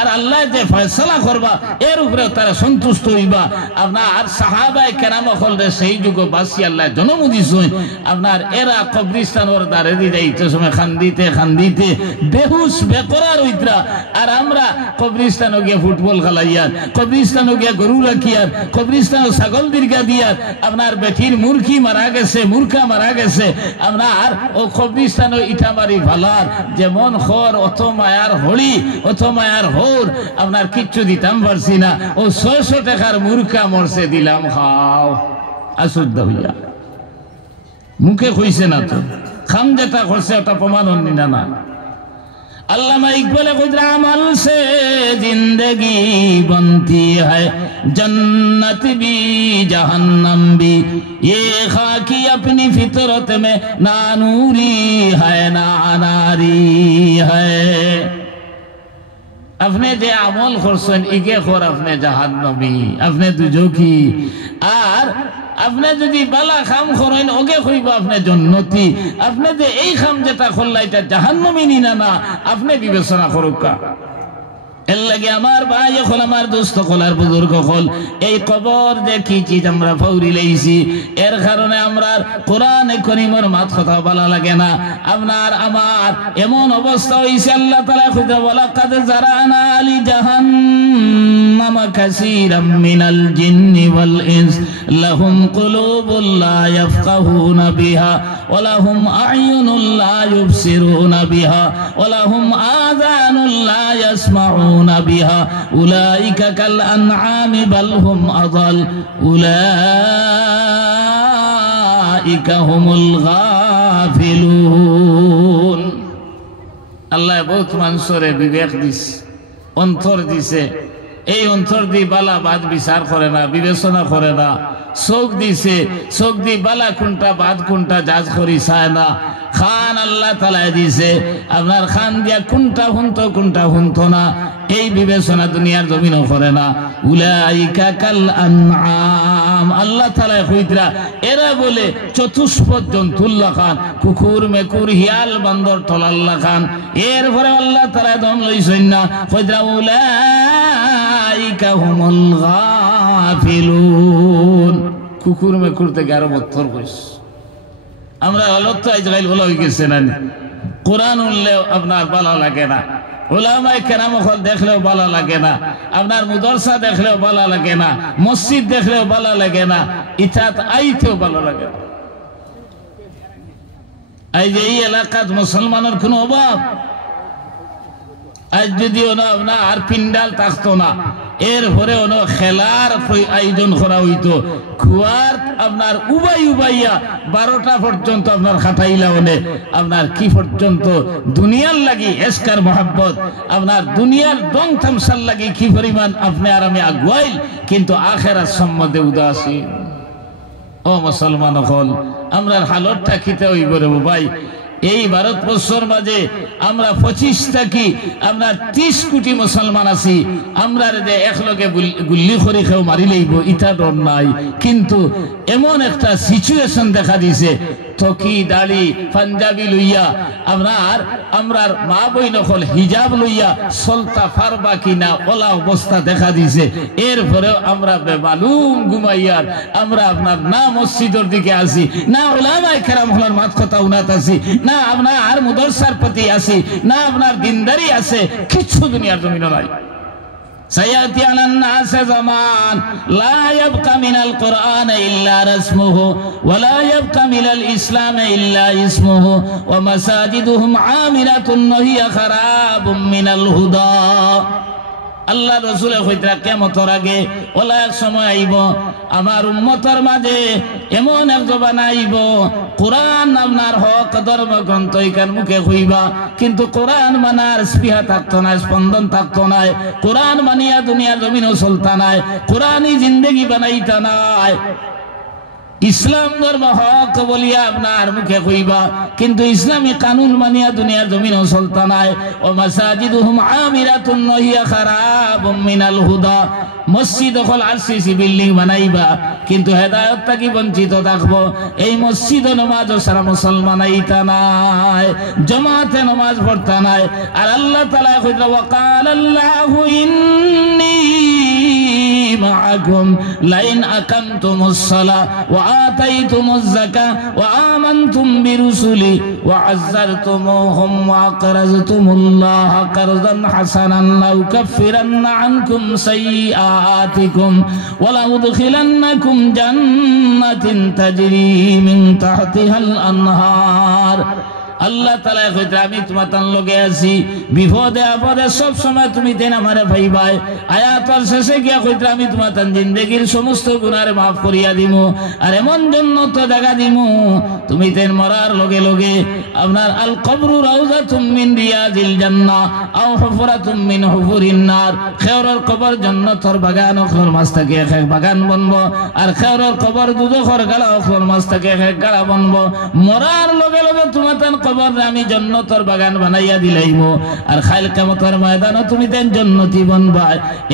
আর আল্লাহ যে ফয়সালা করবা এর উপরে তারা সন্তুষ্ট হইবা। আপনার সাহাবায়ে কেরাম হলরে সেই যুগ বাসি আল্লাহ জন্ম দিছেন। আপনার এরা কবরস্থানের দ্বারে দি যাইতে সময় খান্দিতে খান্দিতে বেহুশ বেকরার হইতরা, আর আমরা কবরস্থানে গিয়ে ফুটবল খেলাইয়ার, কবরস্থানে গিয়ে গরু রাখিয়ার, কবরস্থানে ছাগল দীর্ঘা দিয়ার, আপনার বেটির মুরগি মারা গেছে মুরগা মারা গেছে, আপনার ও কবরস্থানে ইটা মারি ভালার যেমন খর অত মায়ার হলি অত মায়ার হোর আপনার কিচ্ছু দিতাম পারছি না, ও 600 টাকার মুরগা মরছে দিলাম খাও। আশুদ্ধ হইয়া মুখে কইছে না তো, খাম যেটা করছে ওটা প্রমাণ নিনা না। अल्लामा इकबाल गुजरा अमल से जिंदगी बनती है, जन्नत भी जहन्नम भी, ये खाकी अपनी फितरत में ना नूरी है ना नारी है। अपने जे अमल करছেন ইকে কর আপনি জাহান্নামী, আপনি দুজকি, আর আপনি যদি বালা খাম করেন ওকে কইব আপনি জান্নাতি, আপনি যে এই খাম যেটা করলা এটা জাহান্নামী নিনা না, আপনি বিবেচনা করুকা। এর লাগে আমার ভাই হল আমার দোস্ত হল আর বুজুর্গ হল, এই কবর যে কি চিজ আমরা ফৌরি লাইছি এর কারণে আমরা কোরআনে কারীমের মাত কথা বলা লাগে না। আপনার আমার এমন অবস্থা হইছে আল্লাহ তাআলা কইতে বলা কাদ জারানা আলি জাহান্নাম কাসীরাম মিনাল জিন্নি ওয়াল ইনস লাহুম কুলুবুল লা ইয়াফকাহুনা বিহা ওয়া লাহুম আ'য়ুনুল লা ইউবসিরুনা বিহা ওয়া লাহুম আযানুল লা ইয়াসমাউনা বিহা উলাইকা কাল আনআমি বাল হুম আযাল উলাইকা হুমুল গাফিলুন। আল্লাহ বহুত মানুষরে বিবেক দিছে, অন্তর দিছে, এই অন্তর দি বালা বাদ বিচার করে না, বিবেচনা করে না। চোখ দিছে, চোখ দি বালা কোনটা বাদ কোনটা জাজ করি চায় না। খান আল্লাহ তাআলা দিছে, আপনার খান দিয়া কোনটা হুনতো কোনটা হুনতো না এই বিবেচনা দুনিয়ার জমিনও করে না। উলাইকা কাল আনআম, আল্লাহ তাআলা কইতরা এরা বলে চতুষ্পদ জন্তুল্লাহ খান, কুকুর মেকুর হিয়াল বান্দর তলাল্লাহ খান। এরপরে আল্লাহ তাআলা দম লইছেন না, কইতরা উলাইকা হুমুল গাফিলুন। কুকুর মেকুর থেকে আরো বত্তর কইছে। আমরা অলত্ত আজকাল বলা হয়ে গেছে না, কোরআন উঠলেও আপনার ভালো লাগে না, উলামায়ে কেরাম দেখলেও ভালো লাগে না, আপনার মুদরসা দেখলেও ভালো লাগে না, মসজিদ দেখলেও ভালো লাগে না, ইতাত আইতেও ভালো লাগে না। এই যে এই এলাকাত মুসলমানের কোনো অভাব, আজ যদি আপনার পিন্ডাল থাকতো না, এরপরে খেলার আয়োজন করা হইতো, খুয়ার আপনার উবাই উবাইয়া 12টা পর্যন্ত আপনার খাটাইলা আপনার কি পর্যন্ত দুনিয়ার লাগি এসকার মহাব্বত, আপনার দুনিয়ার দং থামসার লাগি কি পরিমাণ আপনি আর আমি আগুয়াইল, কিন্তু আখেরাত সম্বন্ধে উদাসীন। ও মুসলমান হল, আমরা হালত থাকিতে হইব রে ভাই। এই ভারতবর্ষের মাঝে আমরা 25 থাকি আমরা 30 কোটি মুসলমান আছি, আমরা যে একলগে গুল্লি করে খেয়েও মারি লইব ইটা ডর নাই। কিন্তু এমন একটা সিচুয়েশন দেখা দিছে, টকি দাড়ি পাঞ্জাবি লইয়া আমরার মা বই নকল হিজাব লইয়া চলতা পারবা কিনা ওলা অবস্থা দেখা দিছে। এরপরেও আমরা বেমালুম ঘুমাইয়ার আমরা আপনার না মসজিদের দিকে আসি, না ওলামায়ে কেরাম হলার মাত কথা উনাত আসি, না আপনার আর মুদরসার প্রতি আসি, না আপনার দিনদারি আছে, কিছু দুনিয়ার জমিন নাই। سيأتي على الناس زمان لا يبقى من القرآن إلا رسمه ولا يبقى من الإسلام إلا اسمه ومساجدهم عامرة وهي خراب من الهدى। আল্লাহ রসুল কইতরা কিয়ামতের আগে ওলা এক সময় আইব আমার উম্মতের মাঝে এমন এক জবানা আইব, কোরআন আপনার হক ধর্মগ্রন্থ ইকার মুখে হইবা, কিন্তু কোরআন মানার স্পৃহা থাকতো না, স্পন্দন থাকতো না, কোরআন মানিয়া দুনিয়ার জমিনও চলতা নাই, কোরআনই জিন্দেগি বানাইতা নাই। ইসলাম ধর্ম হক বলিয়া আপনার মুখে কইবা, কিন্তু ইসলামী কানুন মানিয়া দুনিয়ার জমিনও চলতা নাই। ও মাসাজিদুহুম আমিরাতুন ওয়া খারাবুম মিনাল হুদা, মসজিদ হল আরসিসি বিল্ডিং বানাইবা, কিন্তু হেদায়েত থেকে বঞ্চিত থাকবো। এই মসজিদ নামাজ সারা মুসলমান আইতা নাই, জামাতে নামাজ পড়তা নাই। আর আল্লাহ তাআলা কইরা ওয়া ক্বালাল্লাহু ইন্নী মাআকুম লাইন আকামতুমুস সালাহ ওয়া আতাইতুমুজ যাকাহ ওয়া আমানতুম বিরুসুলি ওয়া আযযারতুমুহুম ওয়া আকরাজতুমুল্লাহ কারযান হাসানান লাউকাফিরান্না আনকুম সাইয়্যাতিকুম ওয়া লাউদখিলান্নাকুম জান্নাতিন তাজরি মিন তাহতিহাল আনহার। আল্লাহ তাআলা কইতে আমি তোমার তান লগে আছি, বিপদে আপদে সব সময় তুমি তেন আমারে ভাইবাই। আয়াতের শেষে গিয়া কইতে আমি তোমার তান জিন্দেগির সমস্ত গুনাহরে মাফ করিয়া দিমু, আর এমন জান্নাত জায়গা দিমু তুমি তেন মরার লগে লগে আপনার আল কবরু রাউযাতুম মিন রিয়াজিল জান্নাহ আও হুফরাতুম মিন হুফুরিন নার। খেয়রের কবর জান্নাতের বাগান, ওখর মাছ থেকে এক বাগান বনবো, আর খেয়রের কবর দুজখর গালা, ওখর মাছ থেকে এক গালা বনবো। মরার লগে লগে তোমার তান আমি জান্নাতের বাগান বানাইয়া দিলাইমু, আর খাইল কিয়ামতের ময়দানে তুমি দেন জান্নাতি বনবা।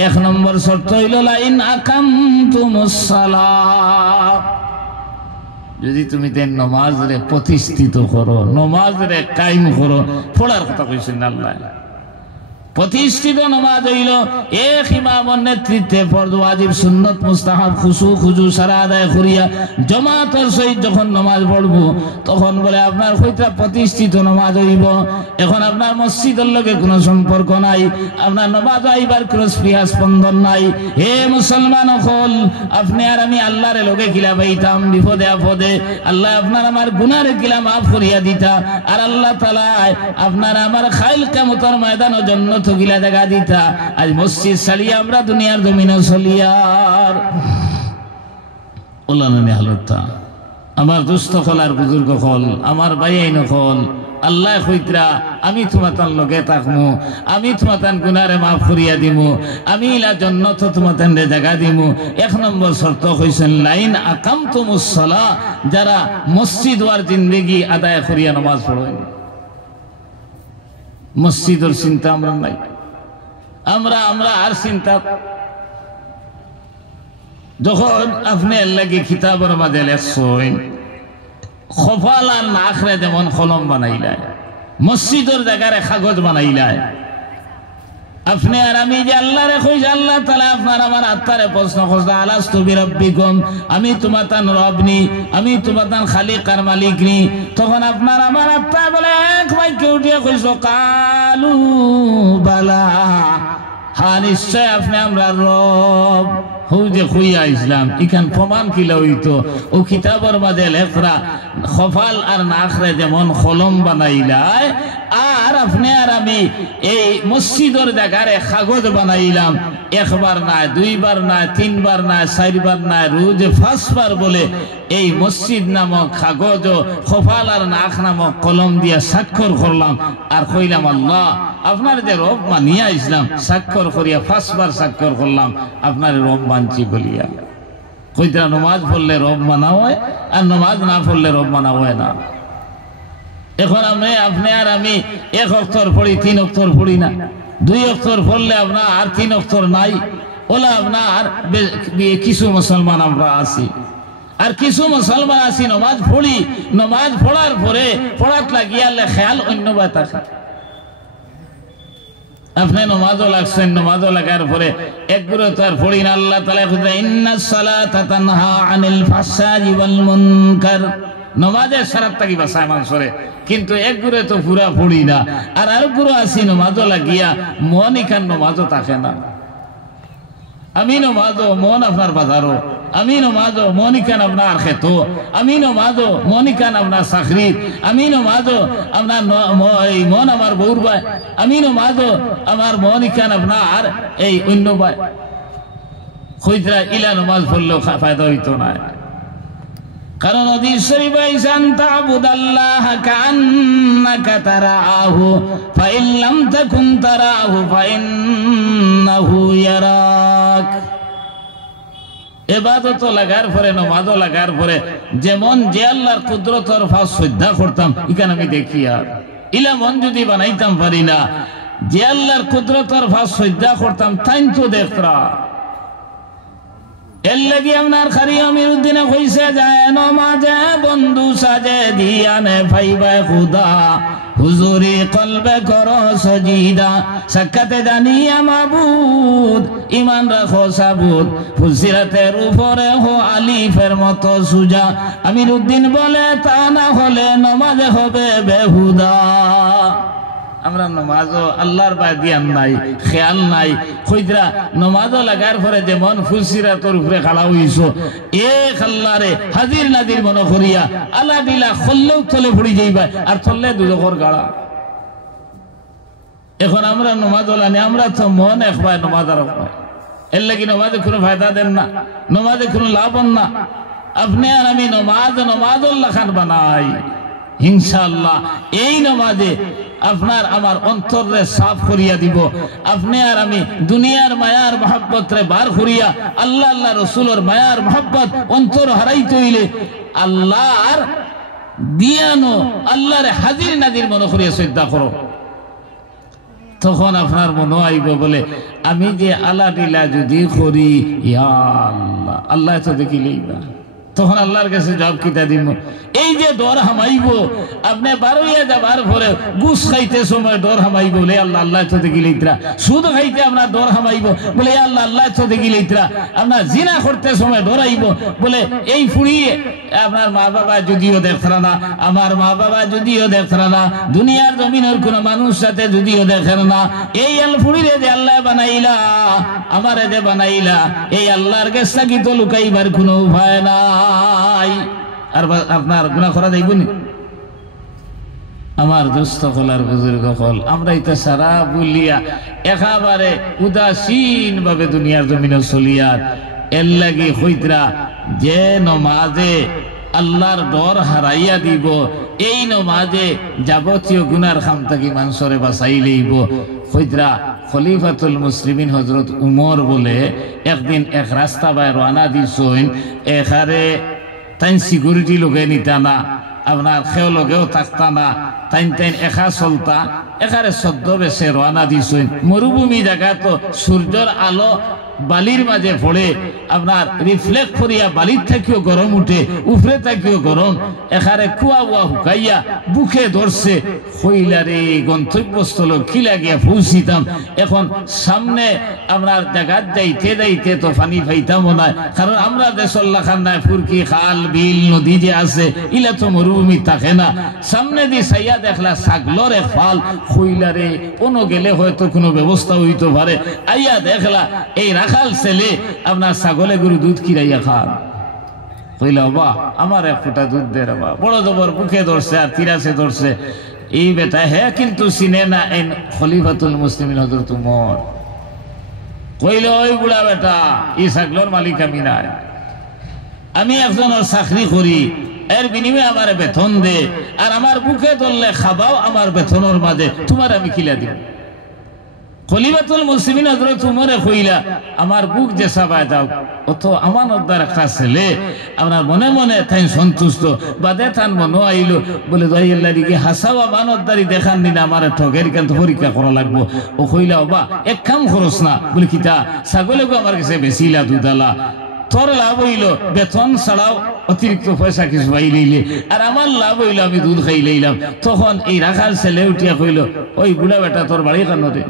এক নম্বর শর্ত হইল লাইন আকামতুমুস সালাহ, যদি তুমি দেন নামাজ রে প্রতিষ্ঠিত করো, নামাজ রে কায়েম করো। পড়ার কথা কইছেন আল্লাহ, প্রতিষ্ঠিত নামাজ হইল এক ইমামের নেতৃত্বে ফরজ ওয়াজিব সুন্নত মুস্তাহাব খুশু সারা আদায় করিয়া জামাতের সহিত যখন নামাজ পড়বো তখন বলে আপনার কইটা প্রতিষ্ঠিত নামাজ হইব। এখন আপনার মসজিদের লগে কোনো সম্পর্ক নাই, আপনার নামাজ আইবার কোনো স্পৃহা স্পন্দন নাই। হে মুসলমান হল, আপনি আর আমি আল্লাহরে লগে গিলা পাইতাম বিপদে আপদে, আল্লাহ আপনার আমার গুনারে গিলা মাফ করিয়া দিতা, আর আল্লাহ তাআলা আপনার আমার খাইল কিয়ামতের ময়দানে জান্নাত গিলা দেখা দিতা। আজ মসজিদ সালিয়া আমরা দুনিয়ার জমিনে চলিয়ার ওলানি হালতটা। আমার দুস্থ হল আর বুজুর্গ হল, আমার ভাই আইন হল, আল্লাহ কইতরা আমি তোমার তান লগে থাকমু, আমি তোমার তান গুনারে মাফ করিয়া দিমু, আমি ইলা জান্নাত তোমার তান জায়গা দিমু। এক নম্বর শর্ত কইছেন লাইন আকামতুমুস সালাহ, যারা মসজিদ ওয়ার জিন্দেগি আদায় করিয়া নামাজ পড়েন। মসজিদের চিন্তা আমরা নাই, আমরা আর চিন্তা যখন আপনি আল্লাহকে কিতাবের মাঝে লেখছেন, খফাল আর নাখরে যেমন কলম বানাইলায়, মসজিদের জায়গায় কাগজ বানাইলায়, আপনি আর আমি যে আল্লাহরে কই আল্লাহ তাআলা আপনার আমার আত্মারে প্রশ্ন করছে আলাস্তু বিরাব্বিকুম, আমি তোমার তান রব নি, আমি তোমার তান খালিক আর মালিক নি। তখন আপনার আমার আত্মা বলে এক বাক্যে উঠিয়া কইছো কালু বালা, হ্যাঁ নিশ্চয় আপনি আমরা রব। হু যে খুইয়া ইসলাম ইখান প্রমাণ কিলা হইতো ও কিতাবের মাঝে লেখরা খফাল আর নাখরে যেমন কলম বানাইলায় আর আপনি আর আমি এই মসজিদের জায়গায় কাগজ বানাইলাম একবার না দুইবার না তিনবার না চারবার না রোজ 5 বার বলে এই মসজিদ নামক কাগজ খফাল আর নাখ নামক কলম দিয়া স্বাক্ষর করলাম আর কইলাম আল্লাহ আপনার যে রব মানিয়া ইসলাম স্বাক্ষর করিয়া 5 বার স্বাক্ষর করলাম আপনার রব মানছি বলিয়া কইতা নমাজ পড়লে রব মানা হয় আর নমাজ না পড়লে রব মানা হয় না। এখন আপনি আর আমি 1 অক্ষর পড়ি 3 অক্ষর পড়ি না, 2 অক্ষর পড়লে আপনার আর 3 অক্ষর নাই ওলা আপনার কিছু মুসলমান আমরা আছি আর কিছু মুসলমান আছি নমাজ পড়ি, নমাজ পড়ার পরে পড়াত লাগিয়ালে খেয়াল অন্য বাত আছে। আপনি নমাজও লাগছেন, নমাজও লাগার পরে একগুলো তার পড়ি না আল্লাহ তাআলা কইতে ইন্নাস সালাতা তানহা আনিল ফাহশাই ওয়াল মুনকার নমাজের শরত থাকি বাসায় মানুষরে কিন্তু একগুলো তো পুরা পড়ি না আর আরেকগুলো আছি নমাজও লাগিয়া মন ইখান নমাজও থাকে না। আমি নমাজও মন আপনার বাজারও, আমি নমাজও মনিকান আপনার খেত, আমি নমাজও মনিকান আপনার চাকরির, আমি নমাজও আপনার মন আমার বউর বাই, আমি নমাজও আমার মনিকান আপনার এই অন্য বাই খুঁজরা ইলা নমাজ পড়লেও ফায়দা হইতো না। কারণ হাদিস শরীফে আইসান তা'বুদাল্লাহ কাআন্নাকা তারাহু ফাইন লাম তাকুন তারাহু ফাইন্নাহু ইয়ারাক। ইবাদত লাগার পরে নমাজও লাগার পরে যেমন যে আল্লাহর কুদরতের ফাঁস শ্রদ্ধা করতাম এখানে আমি দেখি আর ইলা মন যদি বানাইতাম পারি না যে আল্লাহর কুদরতের ফাঁস শ্রদ্ধা করতাম তাই তো দেখরা এর লাগি আপনার খারি আমির উদ্দিনে কইছে যায় নমাজে বন্ধু সাজে দিয়ানে ফাইবা খুদা হুজুরি কলবে করো সজিদা সাক্ষাতে জানিয়া মাবুদ ইমান রাখো সাবুদ ফুলসিরাতের উপরে হো আলিফের মতো সুজা। আমির উদ্দিন বলে তা না হলে নমাজে হবে বেহুদা। আমরা নমাজও আল্লাহর বাদিয়ান নাই খেয়াল নাই কইদরা নমাজও লাগার পরে যেমন ফুলসিরাতের উপরে খাড়া হইছো এক আল্লাহরে হাজির নাজির মনে করিয়া আল্লাহ দিলা খল্লেও তলে পড়ি যাইবা আর তলে দুজখর গাড়া। এখন আমরা নমাজও লানি আমরা তো মন একবার নমাজ আর এর লাগি নমাজে কোনো ফায়দা দেন না, নমাজে কোনো লাভ না। আপনি আর আমি নমাজুল্লাহ খান বানাই ইনশাআল্লাহ এই নমাজে আপনার আমার অন্তরে সাফ করিয়া দিব। আপনি আর আমি দুনিয়ার মায়ার মহব্বত রে বার করিয়া আল্লাহ আল্লাহ রসুলের মায়ার মহব্বত অন্তর হারাইতে হইলে আল্লাহর দিয়ানো আল্লাহরে হাজির নাজির মনে করিয়া শ্রদ্ধা করো। তখন আপনার মনে আইব বলে আমি যে আল্লাহ দিলা যদি করি ইয়া আল্লাহ আল্লাহ তো দেখিলেই না। তখন আল্লাহর কাছে জবাব কিতা দিব এই যে ডর হামাইব আপনি বারোইয়া যাবার পরে গুস খাইতে সময় ডর হামাইব বলে আল্লাহ আল্লাহ তো দেখিলে ইতরা, সুদ খাইতে আপনার ডর হামাইব বলে আল্লাহ আল্লাহ তো দেখিলে ইতরা, আপনার জিনা করতে সময় ডরাইব বলে এই ফুড়িয়ে আপনার মা বাবা যদিও দেখরা না, আমার মা বাবা যদিও দেখরা না, দুনিয়ার জমিনের কোন মানুষ সাথে যদিও দেখেন না, এই আল ফুড়িরে যে আল্লাহ বানাইলা আমারে যে বানাইলা এই আল্লাহর কাছে কি তো লুকাইবার কোনো উপায় না। আর আপনার গুনাহ করা যাইব নি? আমার দুস্থ হল আর বুজুর্গ হল আমরা এটা সারা বলিয়া একেবারে উদাসীন ভাবে দুনিয়ার জমিনে চলিয়ার এর লাগি হইতরা যে নমাজে আল্লাহর ডর হারাইয়া দিব এই নমাজে যাবতীয় গুনার খাম থাকি মানুষরে বাঁচাই লইব। হইতরা খলিফাতুল মুসলিমিন হযরত উমর বলে একদিন এক রাস্তা বাই রওনা দিছেন এখানে তাই সিকিউরিটি লগে নিতা না, আপনার খেও লগেও থাকতা না, তাইন একা চলতা এখানে সদ্য বেশে রওনা দিছেন মরুভূমি জায়গা তো সূর্যের আলো বালির মাঝে পড়ে আপনার রিফ্লেক্ট করিয়া বালির থাকিও গরম উঠে উপরে থাকিও গরম এখানে কুয়া উয়া হুকাইয়া বুকে ধরছে হইলারে গন্তব্যস্থল কি লাগিয়া পৌঁছিতাম। এখন সামনে আপনার জায়গা যাইতে যাইতে তো পানি পাইতাম না, কারণ আমরা দেশল্লা খান্নায় ফুরকি খাল বিল নদী যে আছে ইলা তো মরুভূমি থাকে না। সামনে দিয়ে সাইয়া দেখলা ছাগলর এক ফাল হইলারে কোনো গেলে হয়তো কোনো ব্যবস্থা হইতে পারে, আইয়া দেখলা এই রাখাল ছেলে আপনার ছাগলে গরু দুধ কিরাইয়া খান কইলা বাবা আমার এক ফোঁটা দুধ দে রে বাবা বড় জবর বুকে ধরছে আর তিরাসে ধরছে এই বেটা হে কিন্তু চিনে না এই খলিফাতুল মুসলিমিন হযরত উমর কইল ওই বুড়া বেটা এই ছাগলের মালিক আমি নাই আমি একজনের চাকরি করি এর বিনিময়ে আমার বেতন দে আর আমার বুকে ধরলে খাবাও আমার বেতনের মাঝে তোমার আমি খিলা দিব খলিফাতুল মুসলিমিন হযরত উমরে কইলা আমার বুক যে সাবায় দাও অত আমানতদার একটা ছেলে আপনার মনে মনে তাই সন্তুষ্ট বাদে তার মনে আইলো বলে দয়াল্লাহ দিকে হাসাও আমানতদারি দেখান দিন আমার ঠগের কিন্তু পরীক্ষা করা লাগবো ও কইলা বাবা এক কাম খরচ না বলে কিতা ছাগলেও আমার কাছে বেশিলা দুধালা তোর লাভ হইল বেতন ছাড়াও অতিরিক্ত পয়সা কিছু পাই লইলে আর আমার লাভ হইল আমি দুধ খাই লইলাম তখন এই রাখাল ছেলে উঠিয়া কইল ওই বুড়া বেটা তোর বাড়ি কান্নতে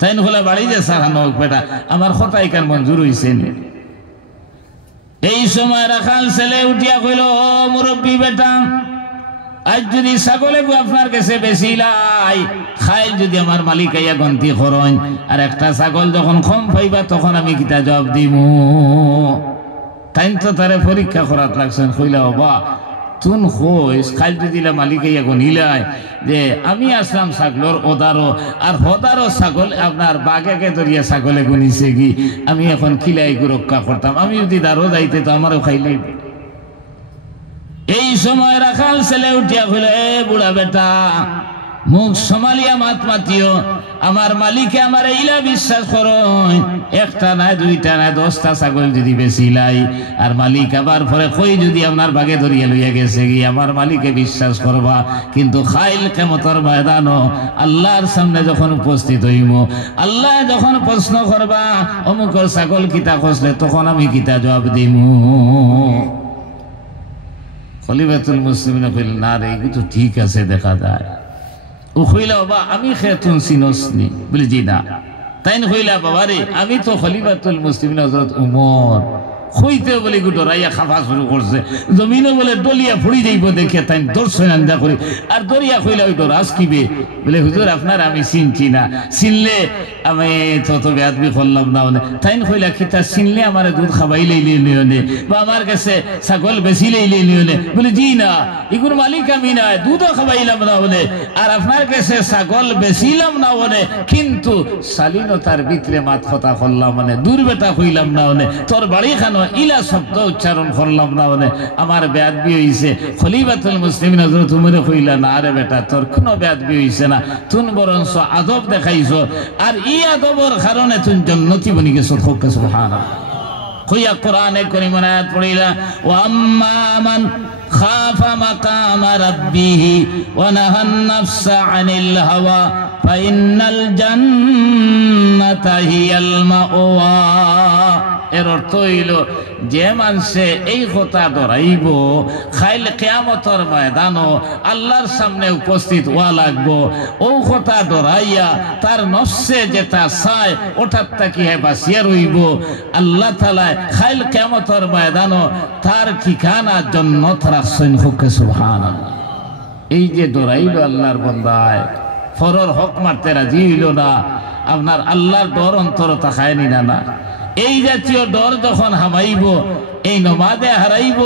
তাই নহলে বাড়ি যে সাহানো বেটা আমার কথাই কার মঞ্জুর হইছে এই সময় রাখাল ছেলে উঠিয়া কইল ও মুরব্বী বেটা আজ যদি ছাগলে আপনার কাছে বেশি লাই খাই যদি আমার মালিক আইয়া গন্তি খরণ আর একটা ছাগল যখন কম পাইবা তখন আমি কিতা জবাব দিমু তাই তো তারে পরীক্ষা করাত লাগছেন কইলা বাবা তুন হইস খাই যদি মালিক আইয়া গনিলাই যে আমি আসলাম ছাগলর ওদারো আর হদারো ছাগল আপনার বাঘেকে ধরিয়া ছাগলে গুনিছে কি আমি এখন খিলাই রক্ষা করতাম আমি যদি দারো যাইতে তো আমারও খাইলেই এই সময় রাখাল ছেলে উঠিয়া কইল এ বুড়া বেটা মুখ সমালিয়া মাত মাতিও আমার মালিকে আমার ইলা বিশ্বাস করো একটা নাই দুইটা নাই 10টা ছাগল যদি বেশি লাই আর মালিক আবার পরে কই যদি আপনার বাগে ধরিয়া লইয়া গেছে কি আমার মালিকে বিশ্বাস করবা কিন্তু খাইল কিয়ামতের ময়দানও আল্লাহর সামনে যখন উপস্থিত হইব আল্লাহ যখন প্রশ্ন করবা অমুকর ছাগল কিতা কইলে তখন আমি কিতা জবাব দিমু খলিফাতুল মুসলিমিন কইল না রে এগুলো তো ঠিক আছে দেখা যায় ও কইলা বাবা আমি খেতুন সিনসনি বলি জি না তাই কইলা বাবা রে আমি তো খলিফাতুল মুসলিমিন হযরত উমর কইতে বলে ডরাইয়া খাফা শুরু করছে জমিনও বলে ডলিয়া ফুড়ি যাইব দেখে তাই দর্শন আন্দা করি আর দরিয়া কইলা ওই ডরাস কিবে বলে হুজুর আপনার আমি চিনছি না চিনলে আমি তত বেয়াদবি করলাম না বলে তাই কইলা কিতা চিনলে আমার দুধ খাবাই লইলে নিয়নে বা আমার কাছে ছাগল বেশি লইলে নিয়নে বলে জি না এগুর মালিক আমি না দুধও খাবাইলাম না বলে আর আপনার কাছে ছাগল বেশিলাম না বলে কিন্তু শালীনতার ভিতরে মাত কথা করলাম মানে দুর্বেটা কইলাম না বলে তোর বাড়ি খানো ইলা শব্দ উচ্চারণ করলাম না বলে আমার বেয়াদবি হইছে খলিফাতুল মুসলিমিন হযরত উমরে কইলা না রে বেটা তোর কোনো বেয়াদবি হইছে না তুই বরঞ্চ আদব দেখাইছো আর এই আদবের কারণে তুই জান্নাতি বনি গেছো সুবহানাল্লাহ কইয়া কোরআনে কারীমের আয়াত পড়িলা ওয়া আম্মা মান খাফা মাকামা রাব্বিহি ওয়া নাহান নাফসা আনিল হাওয়া ফাইন্নাল জান্নাতা হিয়াল মাওয়া এর অর্থ হইল যে মানুষে এই কথা ধরাইব খাইল কিয়ামতের ময়দানও আল্লাহর সামনে উপস্থিত হওয়া লাগবো ও কথা ধরাইয়া তার নফসে যেটা চায় ওটার তাকে বাঁচিয়া রইব আল্লাহ তাআলা খাইল কিয়ামতের ময়দানও তার ঠিকানা জান্নাত রাখছেন হুকে সুবহানাল্লাহ এই যে ধরাইল আল্লাহর বান্দায় ফরর হক মারতে রাজি হইল না আপনার আল্লাহর ডর অন্তর তাকায়নি না এই জাতীয় ডর যখন হামাইব এই নমাজে হারাইব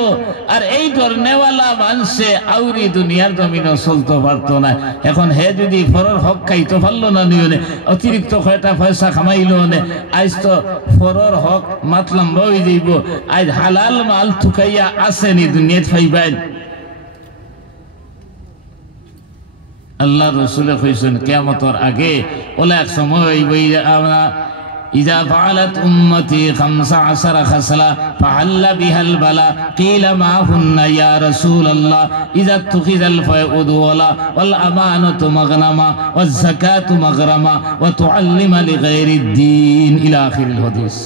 আর এই ডর নেওয়ালা মানুষে আউরি দুনিয়ার জমিনে চলতে পারতো না এখন হে যদি ফরর হক খাইতে পারলো না নিয়নে অতিরিক্ত কয়টা পয়সা খামাইলো নে আজ তো ফরর হক মাত লম্বা হয়ে যাইব আজ হালাল মাল থুকাইয়া আসেনি দুনিয়াত পাইবেন আল্লাহ রসুলে কইছেন কিয়ামতের আগে ওলা এক সময় হইব আমরা إذا فعلت أمتي 15 خصلة فحل بها البلاء قيل ما هن يا رسول الله إذا اتخذ الفيء دولا والأمانة مغنما والزكاة مغرما وتعلم لغير الدين إلى آخر الحديث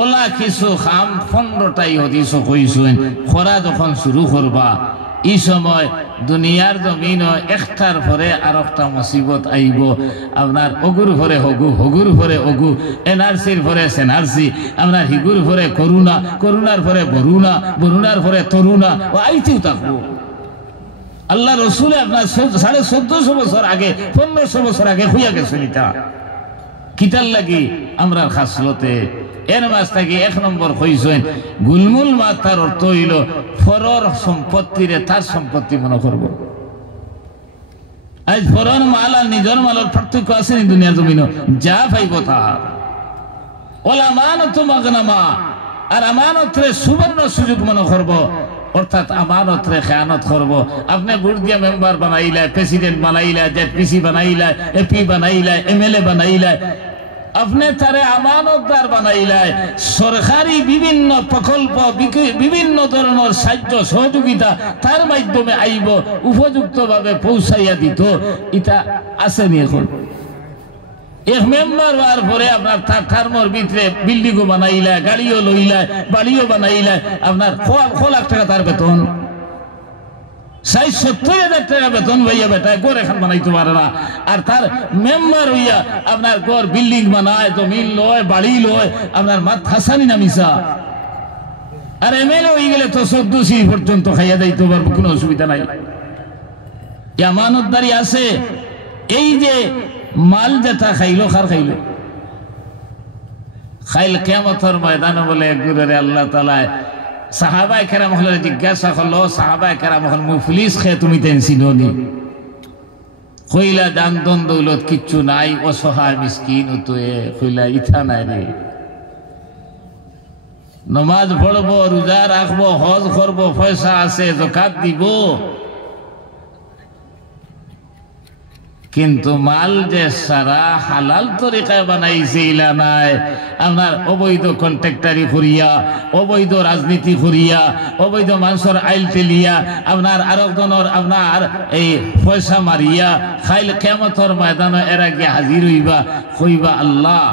ওলা কিছু খাম 15টাই হাদিস কইছেন খরা যখন শুরু করবা এই সময় দুনিয়ার জমিন একটার পরে আর একটা মুসিবত আইব আপনার অগুর পরে হগু হগুর পরে অগু এনআরসির পরে সেনআরসি আপনার হিগুর পরে করুণা করুণার পরে বরুণা বরুণার পরে তরুণা ও আইতেও থাকবো আল্লাহ রসুলে আপনার 1450 বছর আগে 1500 বছর আগে হইয়া গেছেন এটা কিতার লাগি আমরা খাসলতে এর মাছ থাকি 1 নম্বর কইছেন গুলমুল মাতার অর্থ হইল ফরর সম্পত্তিরে তার সম্পত্তি মনে করব। আজ ফরর মাল আর নিজের মালের পার্থক্য আছে নি দুনিয়ার জমিন? যা পাইব তার ওলা আমানত মাগনামা, আর আমানতরে সুবর্ণ সুযোগ মনে করব, অর্থাৎ আমানতরে খেয়ানত করব। আপনি ভোট দিয়া মেম্বার বানাইলা, প্রেসিডেন্ট বানাইলা, জেডপিসি বানাইলা, এপি বানাইলা, এমএলএ বানাইলা, আপনি তারে আমানতদার বানাইলাই। সরকারি বিভিন্ন প্রকল্প, বিভিন্ন ধরনের সাহায্য সহযোগিতা তার মাধ্যমে আইব, উপযুক্ত ভাবে পৌঁছাইয়া দিত। এটা আসেনি এখন? এক মেম্বার হওয়ার পরে আপনার তার টার্মর ভিতরে বিল্ডিংও বানাইলা, গাড়িও লইলা, বাড়িও বানাইলা, আপনার ক লাখ টাকা তার বেতন, 60-70,000 টাকা বেতন ভাইয়া বেটা গড় এখন বানাইতে পারে না। আর তার মেম্বার হইয়া আপনার গড় বিল্ডিং বানায়, জমিন লয়, বাড়ি লয়, আপনার মাথা সানি না মিশা। আর এমএলএ হয়ে গেলে তো 14 পর্যন্ত খাইয়া দিতে পারবো, কোনো অসুবিধা নাই। আমানতদারি আছে। এই যে মাল যেটা খাইলো, খার খাইলো খাইল কিয়ামতের ময়দানে বলে গুরে আল্লাহ তাআলা সাহাবায়ে কেরাম হলে জিজ্ঞাসা করলো, সাহাবায়ে কেরাম হল মুফলিস খেয়ে তুমি তেন চিনোনি? কইলা দান দন দৌলত কিচ্ছু নাই, অসহায় মিসকিন তুই। কইলা ইথা নাই রে, নমাজ পড়বো, রোজা রাখবো, হজ করবো, পয়সা আছে, যাকাত দিব, কিন্তু মাল যে সারা হালাল তরিকায় বানাইছে ইলা নাই। আপনার অবৈধ কন্ট্রাক্টারি করিয়া, অবৈধ রাজনীতি করিয়া, অবৈধ মানুষের আইল তেলিয়া, আপনার আরেকজনের আপনার এই পয়সা মারিয়া খাইল কিয়ামতের ময়দানে এরা গিয়ে হাজির হইবা, কইবা আল্লাহ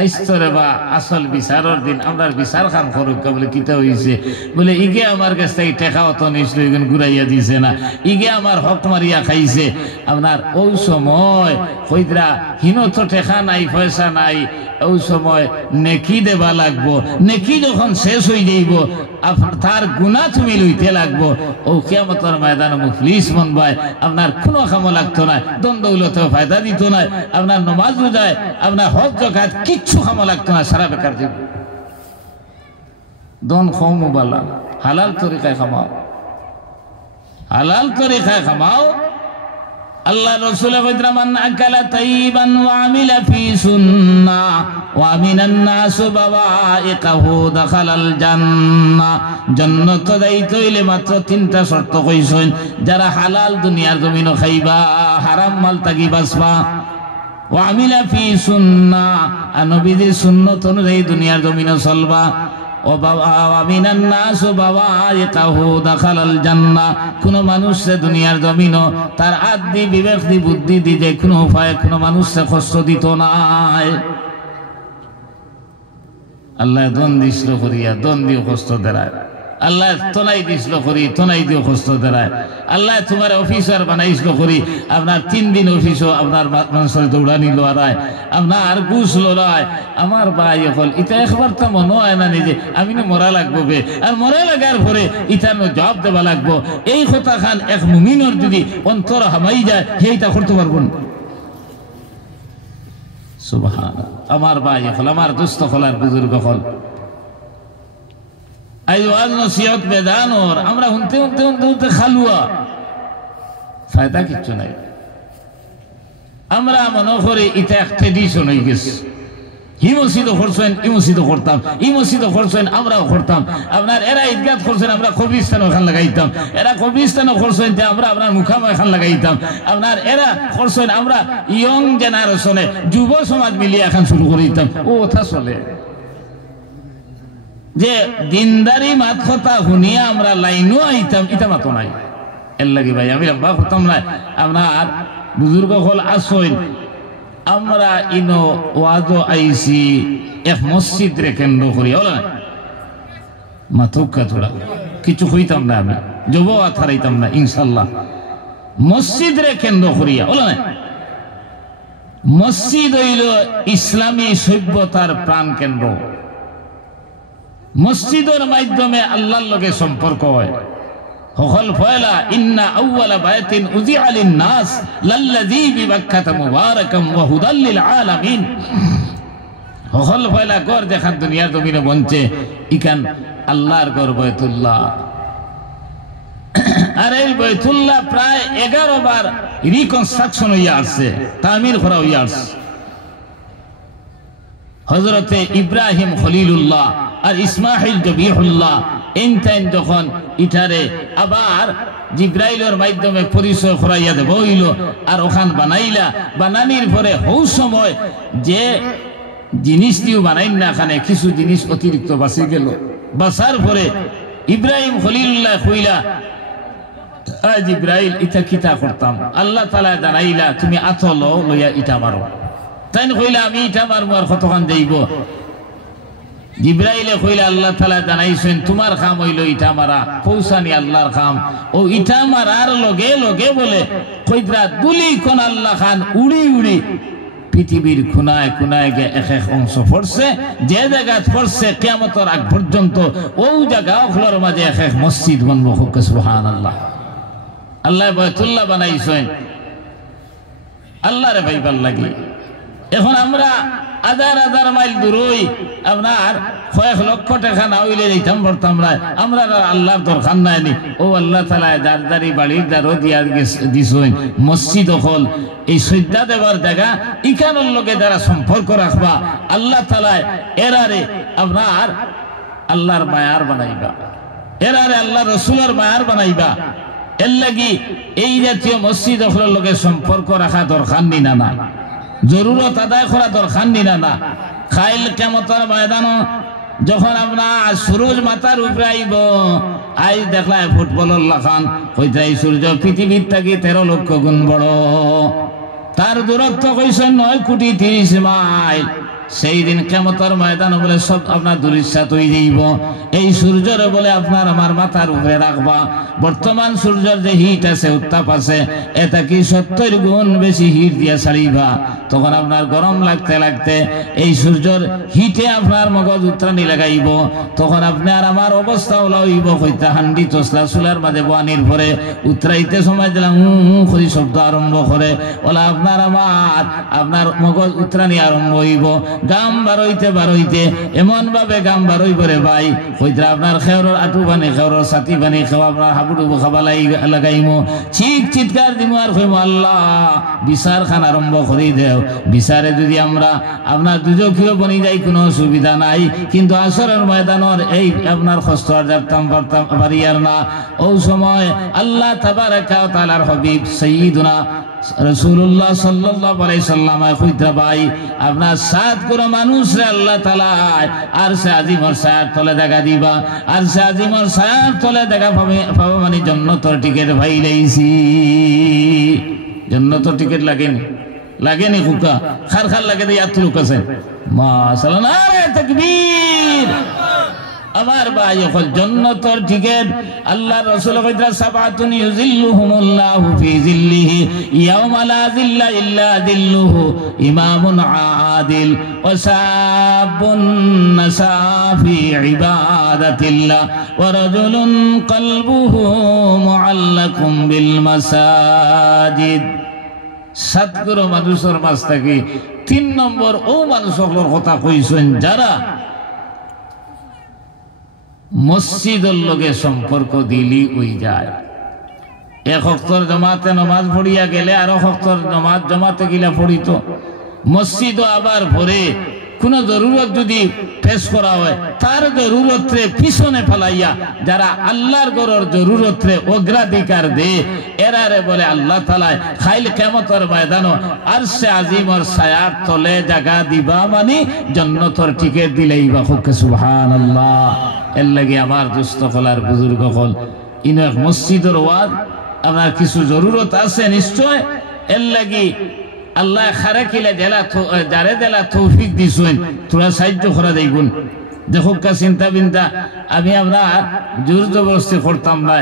আইস্তরে বা আসল বিচারের দিন আমরা বিচার খান করুক। বলে কিতা হইছে? বলে ইগে আমার কাছ থেকে টেকা অত নিছিল, ঘুরাইয়া দিছে না, ইগে আমার হক মারিয়া খাইছে। আপনার ওই সময় কইদরা হিন তো টেকা নাই, পয়সা নাই, ওই সময় নেকি দেবা লাগবো। নেকি যখন শেষ হয়ে যাইব তার গুণা তুমি লইতে লাগবো। ও কিয়ামতের ময়দানে মুফলিস বনবাই, আপনার কোনো কামও লাগতো না, দন দৌলতেও ফায়দা দিত না, আপনার নমাজ রোজায়, আপনার হজ যাকাত কিচ্ছু কামও লাগতো না, সারা বেকার দিব। দন খাও বালা, হালাল তরিকায় খামাও, হালাল তরিকায় খামাও। আল্লাহ রাসূল কইরা মান আকালা তাইবান ওয়া আমিলা ফি সুন্নাহ ওয়া মিনান নাস বাওয়াইকাহু দাখালাল জান্নাহ। জান্নাত যাইতে হইলে মাত্র 3টা শর্ত কইছেন। যারা হালাল দুনিয়ার জমিন খাইবা, হারাম মাল তাকি বাঁচবা, ওয়া আমিলা ফি সুন্নাহ, নবীর সুন্নাত অনুযায়ী দুনিয়ার জমিন চলবা, কোন মানুষ দুনিয়ার জমিন তার আদি বিবেক দি বুদ্ধি দি যে কোনো উপায় কোন মানুষ কষ্ট দিত নাই। আল্লাহ দন দিছিল করিয়া দন দিও কষ্ট দেয়, আল্লাহ তোলাই দিছিল করি তোলাই দিও কষ্ট দেয়, আল্লাহ তোমার অফিসার বানাইছিল করি আপনার 3 দিন অফিসও আপনার মানুষের দৌড়ানি লড়ায়, আপনার ঘুষ লড়ায়। আমার ভাই হল ইটা একবার তো মনে হয় না নিজে আমি না মরা লাগবো বে, আর মরা লাগার পরে ইটার জবাব দেওয়া লাগবো। এই কথা খান এক মুমিনের যদি অন্তর হামাই যায় সেইটা করতে পারবো না। সুবহানাল্লাহ। আমার ভাই হল, আমার দুস্থ হলার বুজুর্গ হল, আমরা শুনতে শুনতে শুনতে শুনতে খালুয়া, ফায়দা কিচ্ছু নাই। আমরা মনে করি এটা এক ট্রেডিশন হয়ে গেছে। হি মসজিদও করছেন, ই মসজিদও করতাম, ই মসজিদও করছেন, আমরাও করতাম। আপনার এরা ঈদগাহ করছেন, আমরা কবরস্থান ওখান লাগাইতাম, এরা কবরস্থানও করছেন, আমরা আপনার মুখাম এখান লাগাইতাম। আপনার এরা করছেন, আমরা ইয়ং জেনারেশনে যুব সমাজ মিলিয়ে এখন শুরু করে দিতাম। ও কথা চলে যে দিনদারি মাত কথা শুনিয়া আমরা লাইনও আইতাম, ইটা মাতো নাই। এর লাগে ভাই আমি লম্বা করতাম না। আপনার বুজুর্গ হল আসইন, আমরা ইনো ওয়াজও আইছি এক মসজিদ রে কেন্দ্র করি, হল না মাথুকা থোড়া কিছু হইতাম না, আমি যুব আথারাইতাম না ইনশাল্লাহ। মসজিদ রে কেন্দ্র করিয়া, হল না মসজিদ হইল ইসলামী সভ্যতার প্রাণ কেন্দ্র। মসজিদের মাধ্যমে আল্লাহর লগে সম্পর্ক হয়, হল পয়লা ইন্না আউওয়ালা বায়াতিন উযিআ লিন-নাস লাল্লাযী বিবাক্কাতা মুবারাকাম ওয়া হুদাল লিল আলামিন। হল পয়লা ঘর যেখান দুনিয়ার জমিনে বনছে ইখান আল্লাহর ঘর বাইতুল্লাহ। আর এই বাইতুল্লাহ প্রায় 11 বার রিকনস্ট্রাকশন হইয়া আসছে, তামির করা হইয়া আসছে। হযরতে ইব্রাহিম খলিলুল্লাহ আর ইসমাইল জবিহুল্লাহ ইনতাইন যখন ইটারে আবার জিব্রাইলের মাধ্যমে পরিচয় করাইয়া দেব হইল আর ওখান বানাইলা, বানানির পরে হৌ সময় যে জিনিস দিও বানাইন না, এখানে কিছু জিনিস অতিরিক্ত বাঁচি গেল। বাঁচার পরে ইব্রাহিম খলিলুল্লাহ কইলা, জিব্রাইল ইটা কিতা করতাম? আল্লাহ তাআলা জানাইলা তুমি আতল লইয়া ইটা মারো। তাই কইলা আমি ইটা মারবো আর কতক্ষণ যাইব? জিব্রাইলে কইলা আল্লাহ তাআলা জানাইছেন তোমার কাম হইল ইটা মারা, পৌঁছানি আল্লাহর কাম। ও ইটা মারার লগে লগে বলে কইরা দুলি কোন আল্লাহ খান উড়ি উড়ি পৃথিবীর খুনায় খুনায় গে এক এক অংশ পড়ছে, যে জায়গা পড়ছে কিয়ামতের আগ পর্যন্ত ও জায়গা ওগুলোর মাঝে এক এক মসজিদ বানবো। সুবহানাল্লাহ। আল্লাহ বাইতুল্লাহ বানাইছেন আল্লাহরে ভাইবার লাগি। এখন আমরা হাজার হাজার মাইল দূরই আপনার কয়েক লক্ষ টাকা না হইলে যেতাম পড়তাম না, আমরা আল্লাহর দরকার নাই নি। ও আল্লাহ তাআলা দারদারি বাড়ির দ্বারও দিয়া দিছেন মসজিদ হল এই সজ্জা দেবার জায়গা, ইখানোর লোকে যারা সম্পর্ক রাখবা আল্লাহ তাআলা এরারে আপনার আল্লাহর মায়ার বানাইবা, এরারে আল্লাহ রসুলের মায়ার বানাইবা। এর লাগি এই জাতীয় মসজিদ হলের লোকে সম্পর্ক রাখা দরকার নি না, না জরুরত আদায় করা দরকার নি না। খাইল কিয়ামতের ময়দান যখন আপনার সূরজ মাথার উপরে আইব, আজ দেখলাম ফুটবলের লাখান হইতে এই সূর্য পৃথিবীর থেকে 13 লক্ষ গুণ বড়, তার দূরত্ব কইছেন 9 কোটি 30 মাইল। সেই দিন কিয়ামতের ময়দান বলে সব আপনার দুরিশাত হয়ে যাইব। এই সূর্যরে বলে আপনার আমার মাথার উপরে রাখবা। বর্তমান সূর্যের যে হিট আছে উত্তাপ আছে এটা কি 70 গুণ বেশি হিট দিয়া ছাড়িবা। তখন আপনার গরম লাগতে লাগতে এই সূর্যের হিটে আপনার মগজ উত্রানি লাগাইব। তখন আপনার আমার অবস্থা হলো হইব হইতা হান্ডি তসলা চুলার মাঝে বানির পরে উতরাইতে সময় দিলাম করি শব্দ আরম্ভ করে ওলা আপনার আমার আপনার মগজ উত্রানি আরম্ভ হইব। গাম বারইতে বারইতে এমন ভাবে গাম বারইব রে ভাই হইতা আপনার খেওরের আটু বানি খেওরের ছাতি বানি খাওয়া আপনার হাবুডুবু খাবা লাগাইমো, চিৎকার দিব আর কইমো আল্লাহ বিচার খান আরম্ভ করে দেও। বিচারে যদি আমরা আপনার দুজকীয় বনি যাই কোনো অসুবিধা নাই, কিন্তু আসরের ময়দানের এই আপনার কষ্ট আর যারতাম পারি আর না। ও সময় আল্লাহ তাবারাকা ওয়া তাআলার হাবিব সাইয়্যিদুনা রাসূলুল্লাহ সাল্লাল্লাহু আলাইহি সাল্লাম কইতা ভাই আপনার 7 কোটি মানুষরে আল্লাহ তাআলা আরশে আজিমের ছায়ার তলে দেখা দিবা। আরশে আজিমের ছায়ার তলে দেখা পাবে মানে জান্নাতের টিকিট ভাই লাইছি। জান্নাতের টিকিট লাগেনি লাগেনি হুকা খার খার লাগে দিয়ে এত লোক আছে মাশাআল্লাহ নারে তাকবীর। আমার ভাই হল জান্নাতের টিকিট আল্লাহ রাসূল কইরা সাবাতুন ইউজিল্লুহুমুল্লাহু ফি জিল্লিহি ইয়াওমা লা জিল্লা ইল্লা জিল্লুহু ইমামুন আদিল ওয়া শাবুন নাসা ফি ইবাদাতিল্লাহ ওয়া রাজুলুন কলবুহু মুআল্লাকুম বিল মাসাজিদ। 7 কোটি মানুষের মাঝ থেকে 3 নম্বর ও মানুষের কথা কইছেন যারা মসজিদের লগে সম্পর্ক দিলি ওই যায়। এক ওয়াক্তের জামাতে নামাজ পড়িয়া গেলে আর এক ওয়াক্তের নামাজ জামাতে গিলা পড়িত মসজিদ আবার পড়ে কোন জরুরত যদি পেশ করা হয় তার জরুরতরে পিছনে ফেলাইয়া যারা আল্লাহর ঘরের জরুরতরে অগ্রাধিকার দে এরারে বলে আল্লাহ তাআলা খাইল কিয়ামতের ময়দান আরশে আজিমের ছায়ার তলে জায়গা দিবা মানে জান্নাতের টিকিট দিলেইবা। সুবহানাল্লাহ। এর লাগি আমার দোস্ত হলার বুজুর্গ হল ইন এক মসজিদের ওয়াজ আপনার কিছু জরুরত আছে নিশ্চয়। এর লাগি আল্লাহ খারে কিলে জেলা যারে জেলা তৌফিক দিছেন তোরা সাহায্য করা যাইবুন। দেখো কা চিন্তা বিন্তা আমি আমরা জোর জবরদস্তি করতাম না।